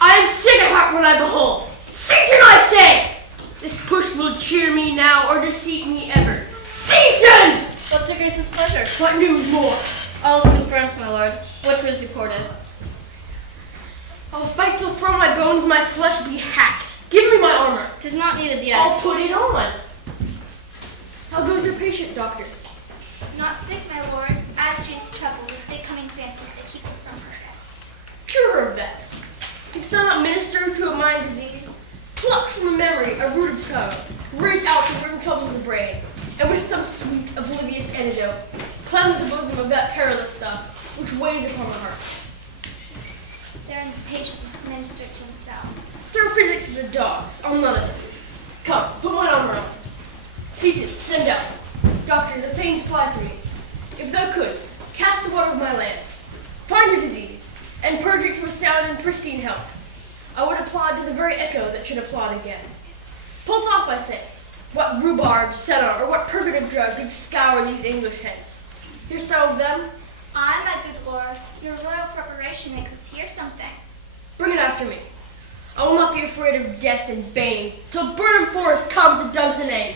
I am sick at heart when I behold. Satan, I say! This push will cheer me now or deceit me ever. Satan! What's your grace's pleasure? What news more? All is confirmed, my lord. Which was reported. I'll fight till from my bones my flesh be hacked. Give me my armor. 'Tis not needed yet. I'll put it on. How goes your patient, doctor? Not sick, my lord, as she is troubled with the coming fancies that keep her from her rest. Cure her of that. Canst thou not minister to a mind disease? Pluck from the memory a rooted sorrow, raise out the grim troubles of the brain, and with some sweet, oblivious antidote, cleanse the bosom of that perilous stuff which weighs upon the heart. Therein the patient must minister to himself. Throw physic to the dogs, I'll none of it. Come, put my armor on. Seated, send out. Doctor, the fiends fly for me. If thou couldst, cast the water of my land. Find your disease, and purge it to a sound and pristine health. I would applaud to the very echo that should applaud again. Pull't off, I say. What rhubarb, senna, or what purgative drug could scour these English heads? Hearst thou of them? Aye, my good lord, your royal preparation makes us hear something. Bring it after me. I will not be afraid of death and bane till Burnham Forest come to Dunsinane.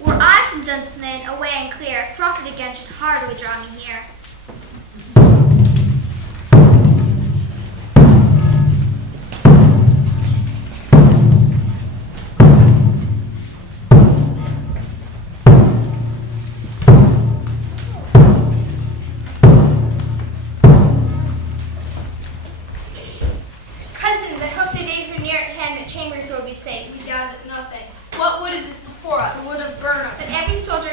Were I from Dunsinane, away and clear, profit again should hardly draw me here. Cousins, I hope the days are near at hand that Chambers will be safe. We doubt it nothing. What wood is this before us? The wood of Burnham. That every soldier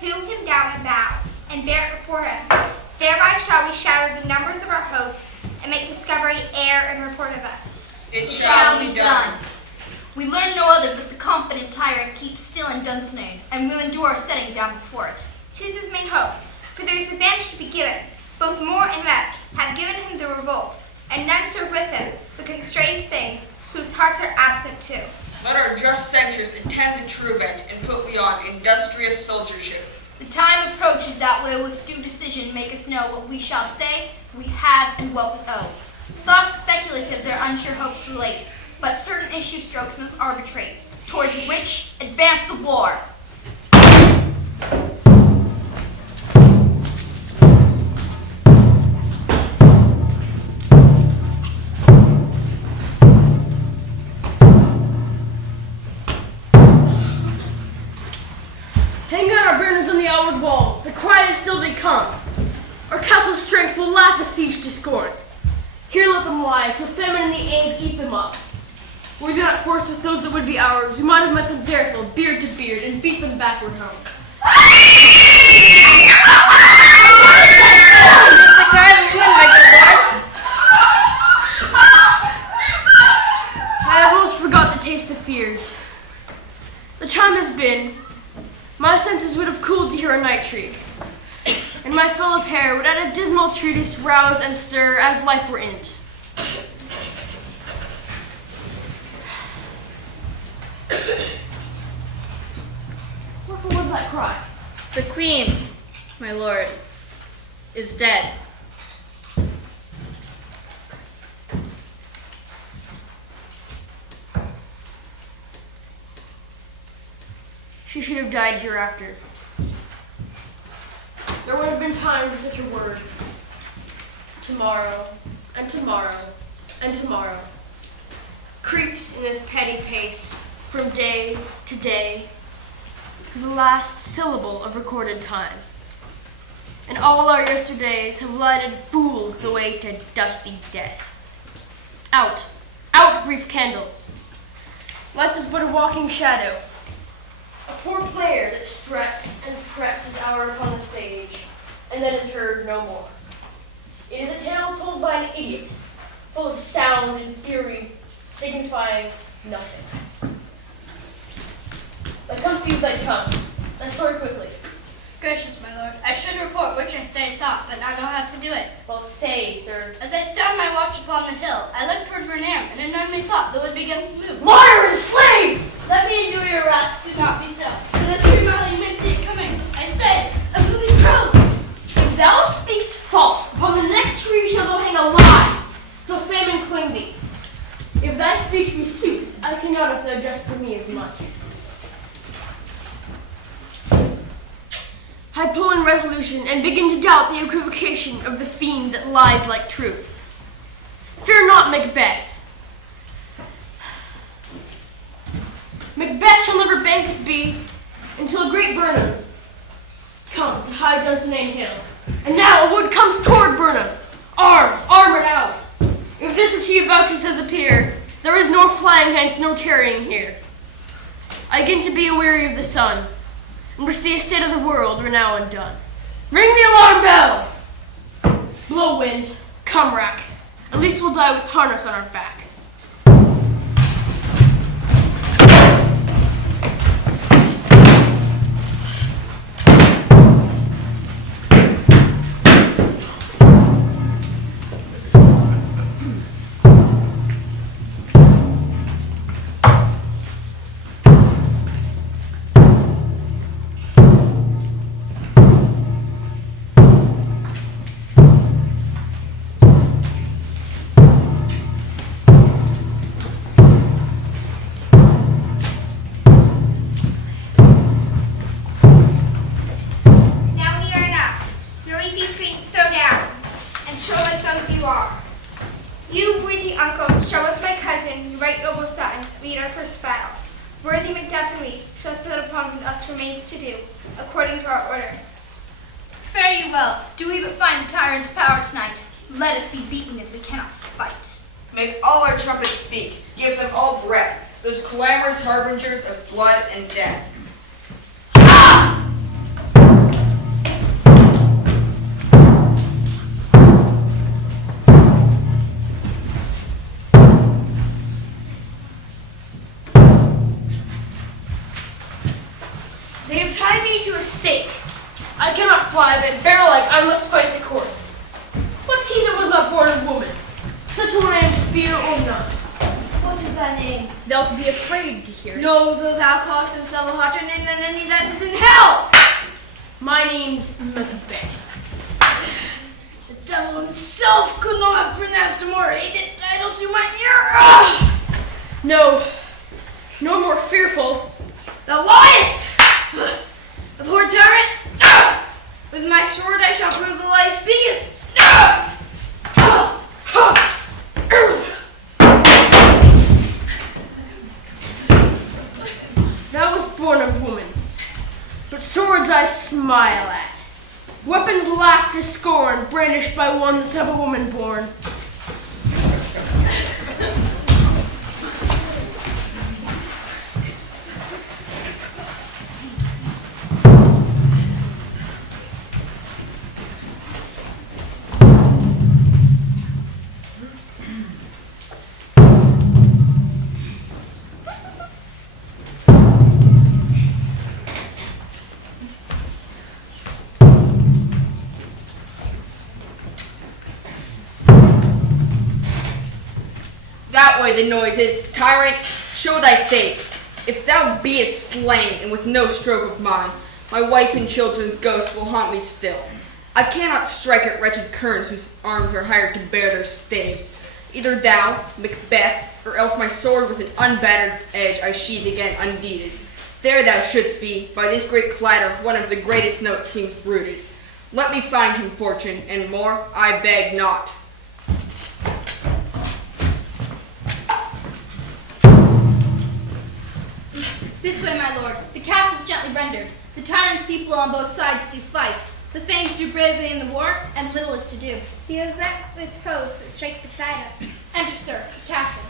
hew him down and bow, and bear it before him. Thereby shall we shatter the numbers of our hosts, and make discovery, air, and report of us. It shall be done. We learn no other but the confident tyrant keeps still in Dunsinane, and will endure setting down before it. 'Tis his main hope, for there is advantage to be given. Both Moore and West have given him the revolt, and none serve with him but constrained things whose hearts are absent too. Let our just censures attend the true event and put we on industrious soldiership. The time approaches that will with due decision make us know what we shall say, we have, and what we owe. Thoughts speculative their unsure hopes relate, but certain issue strokes must arbitrate, towards which advance the war. Hang out our banners on the outward walls. The cry is still they come. Our castle's strength will laugh a siege to scorn. Here let them lie, till famine and the ague eat them up. Were we not forced with those that would be ours, we might have met them Dareful, beard to beard, and beat them backward home. It's the cry of women, my good lord. I have almost forgot the taste of fears. The time has been. My senses would have cooled to hear a night shriek, and my fill of hair would at a dismal treatise rouse and stir as life were in't. Wherefore was that cry? The queen, my lord, is dead. She should have died hereafter. There would have been time for such a word. Tomorrow, and tomorrow, and tomorrow. Creeps in this petty pace, from day to day, to the last syllable of recorded time. And all our yesterdays have lighted fools the way to dusty death. Out, out, brief candle. Life is but a walking shadow. A poor player that struts and frets his hour upon the stage, and then is heard no more. It is a tale told by an idiot, full of sound and fury, signifying nothing. But come thieves that come. Let's hurry quickly. Gracious, my lord, I should report which I say sought, but I know how to do it. Well, say, sir. As I stand my watch upon the hill, I look toward Vernam, and an enemy thought that would begin to move. Liar and slave! Let me endure your wrath, do not be so. And that your mouth you may see it coming. I say, a moving road. If thou speakst false, upon the next tree shall thou hang a lie, till famine cling thee. If thy speech be sooth, I cannot if thou jest for me as much. I pull in resolution and begin to doubt the equivocation of the fiend that lies like truth. Fear not, Macbeth. Macbeth shall never bankest be until a great Burnham come to hide Dunsinane Hill. And now a wood comes toward Burnham, armored out. If this which he vouches does appear, there is nor flying hence, nor tarrying here. I begin to be aweary of the sun, in which the estate of the world were now undone. Ring the alarm bell! Blow wind, come rack. At least we'll die with harness on our back. According to our order. Fare you well. Do we but find the tyrant's power tonight? Let us be beaten if we cannot fight. Make all our trumpets speak. Give them all breath. Those clamorous harbingers of blood and death. to a stake. I cannot fly, but bear-like I must fight the course. What's he that was not born of woman? Such a land fear or none. What is thy name? Thou'lt be afraid to hear it. No, though thou callest himself a hotter name than any that is in hell. My name's Macbeth. The devil himself could not have pronounced a more hated title to my ear. No, nor more fearful. Thou liest! The poor tyrant! With my sword I shall prove the lie speakest. Thou wast born of woman, but swords I smile at. Weapons laugh to scorn, brandished by one that's of a woman born. That way the noise is. Tyrant, show thy face. If thou beest slain, and with no stroke of mine, my wife and children's ghosts will haunt me still. I cannot strike at wretched kerns whose arms are hired to bear their staves. Either thou, Macbeth, or else my sword with an unbattered edge I sheathe again undeeded. There thou shouldst be, by this great clatter, one of the greatest notes seems brooded. Let me find him, fortune, and more I beg not. This way, my lord. The castle's gently rendered. The tyrant's people on both sides do fight. The thanes do bravely in the war, and little is to do. He is met with foes that strike beside us. Enter, sir, the castle.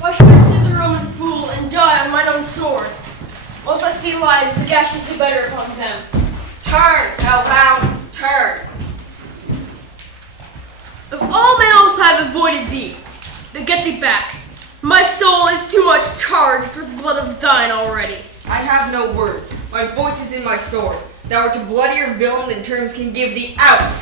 Why should I play the Roman fool and die on mine own sword? Whilst I see lives, the gashes do better upon them. Turn, hellhound, turn. Of all men else I have avoided thee, but get thee back. My soul is too much charged with blood of thine already. I have no words. My voice is in my sword. Thou art a bloodier villain than terms can give thee out.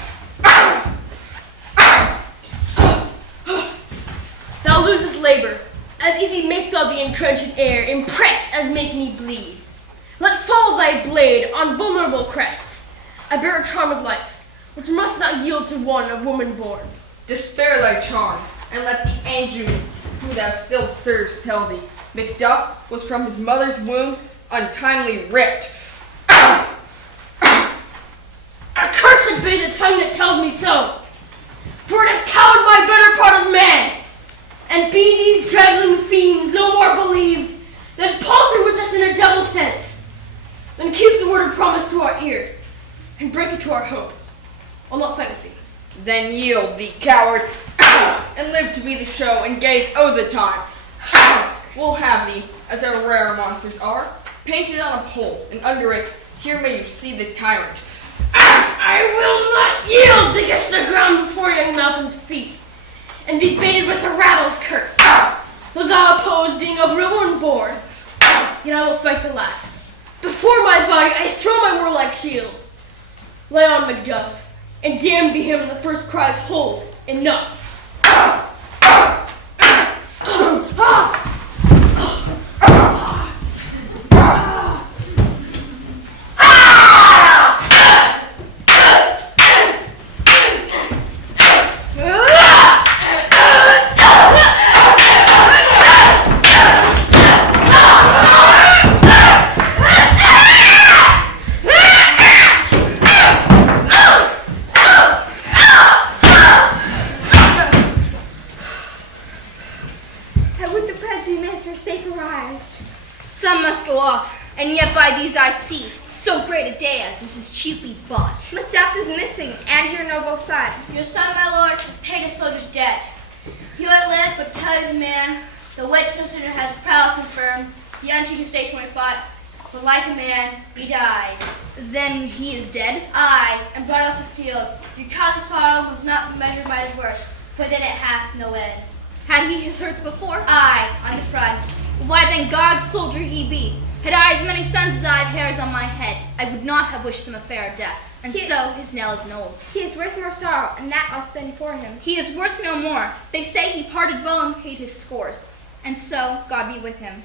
Thou losest labor. As easy mayst thou be entrenched in air, impress as make me bleed. Let fall thy blade on vulnerable crests. I bear a charmed life, which must not yield to one of woman born. Despair thy charm, and let the angel who thou still servest tell thee, Macduff was from his mother's womb untimely ripped. Accursed be the tongue that tells me so, for it hath cowed my better part of man. And be these draggling fiends no more believed, than palter with us in a double sense, than keep the word of promise to our ear, and break it to our hope. I'll not fight with thee. Then yield, thee coward, and live to be the show and gaze o' the time. We'll have thee, as our rare monsters are, painted on a pole, and under it, here may you see the tyrant. I will not yield to kiss the ground before young Malcolm's feet, and be baited with the rabble's curse. Though thou oppose being of woman born, yet I will fight the last. Before my body I throw my warlike shield. Lay on, Macduff, and damned be him that first cries, hold, enough. Some must go off, and yet by these I see, so great a day as this is cheaply bought. Macduff is missing, and your noble son. Your son, my lord, has paid a soldier's debt. He let live, but tells a man, the which no sooner has prowess confirmed, the unto station where he fought, but like a man, he died. Then he is dead? Aye, and brought off the field. Your cause of sorrow was not measured by his worth, for then it hath no end. Had he his hurts before? Aye, on the front. Why then God's soldier he be. Had I as many sons as I have hairs on my head, I would not have wished them a fairer death. And so his knell is an old. He is worth more sorrow, and that I'll spend for him. He is worth no more. They say he parted well and paid his scores. And so God be with him.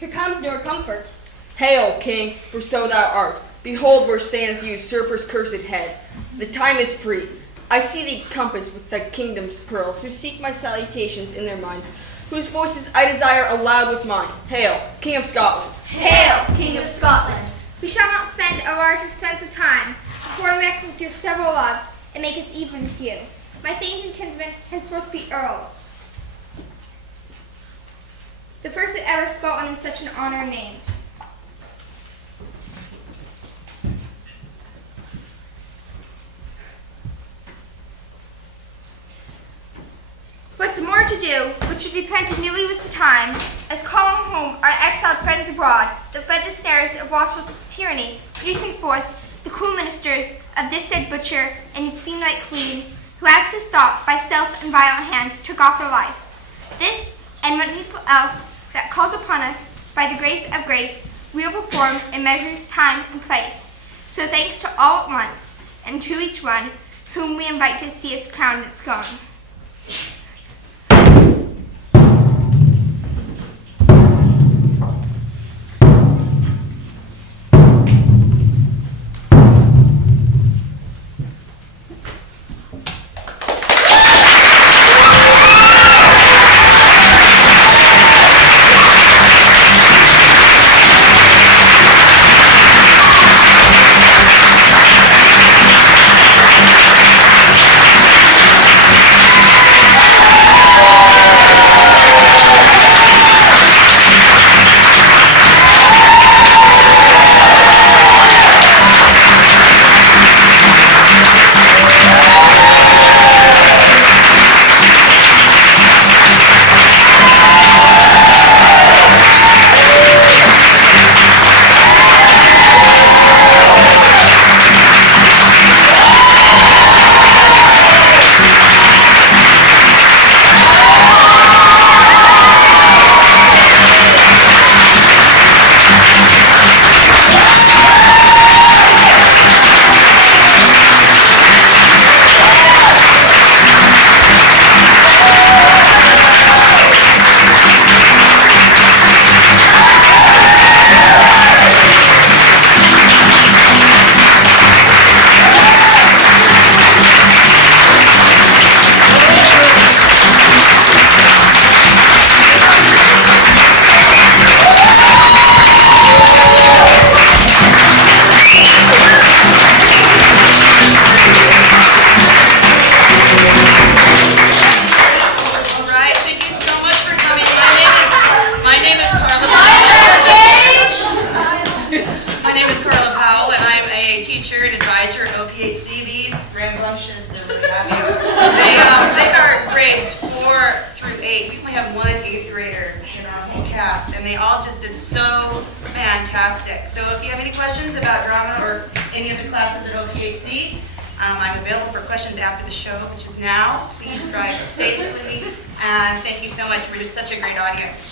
Here comes your comfort. Hail, king, for so thou art. Behold where stands the usurper's cursed head. The time is free. I see thee compassed with thy kingdom's pearls, who seek my salutations in their minds, whose voices I desire aloud with mine. Hail, King of Scotland. Hail, King of Scotland. We shall not spend a large expense of time before we reckon with your several loves and make us even with you. My thanes and kinsmen henceforth be earls. The first that ever Scotland in such an honor named. What's more to do, which should be planted newly with the time, as calling home our exiled friends abroad, that fled the snares of watchful tyranny, producing forth the cruel ministers of this dead butcher and his fiend-like queen, who as his thought by self and violent hands took off her life. This, and what needful else that calls upon us by the grace of grace, we will perform in measured time and place. So thanks to all at once, and to each one whom we invite to see us crowned at Scone. advisor at OPHC. These rambunctious, they're really happy. They are grades 4 through 8. We only have one 8th grader in our whole cast, and they all just did so fantastic. So if you have any questions about drama or any of the classes at OPHC, I'm available for questions after the show, which is now. Please drive safely, and thank you so much for such a great audience.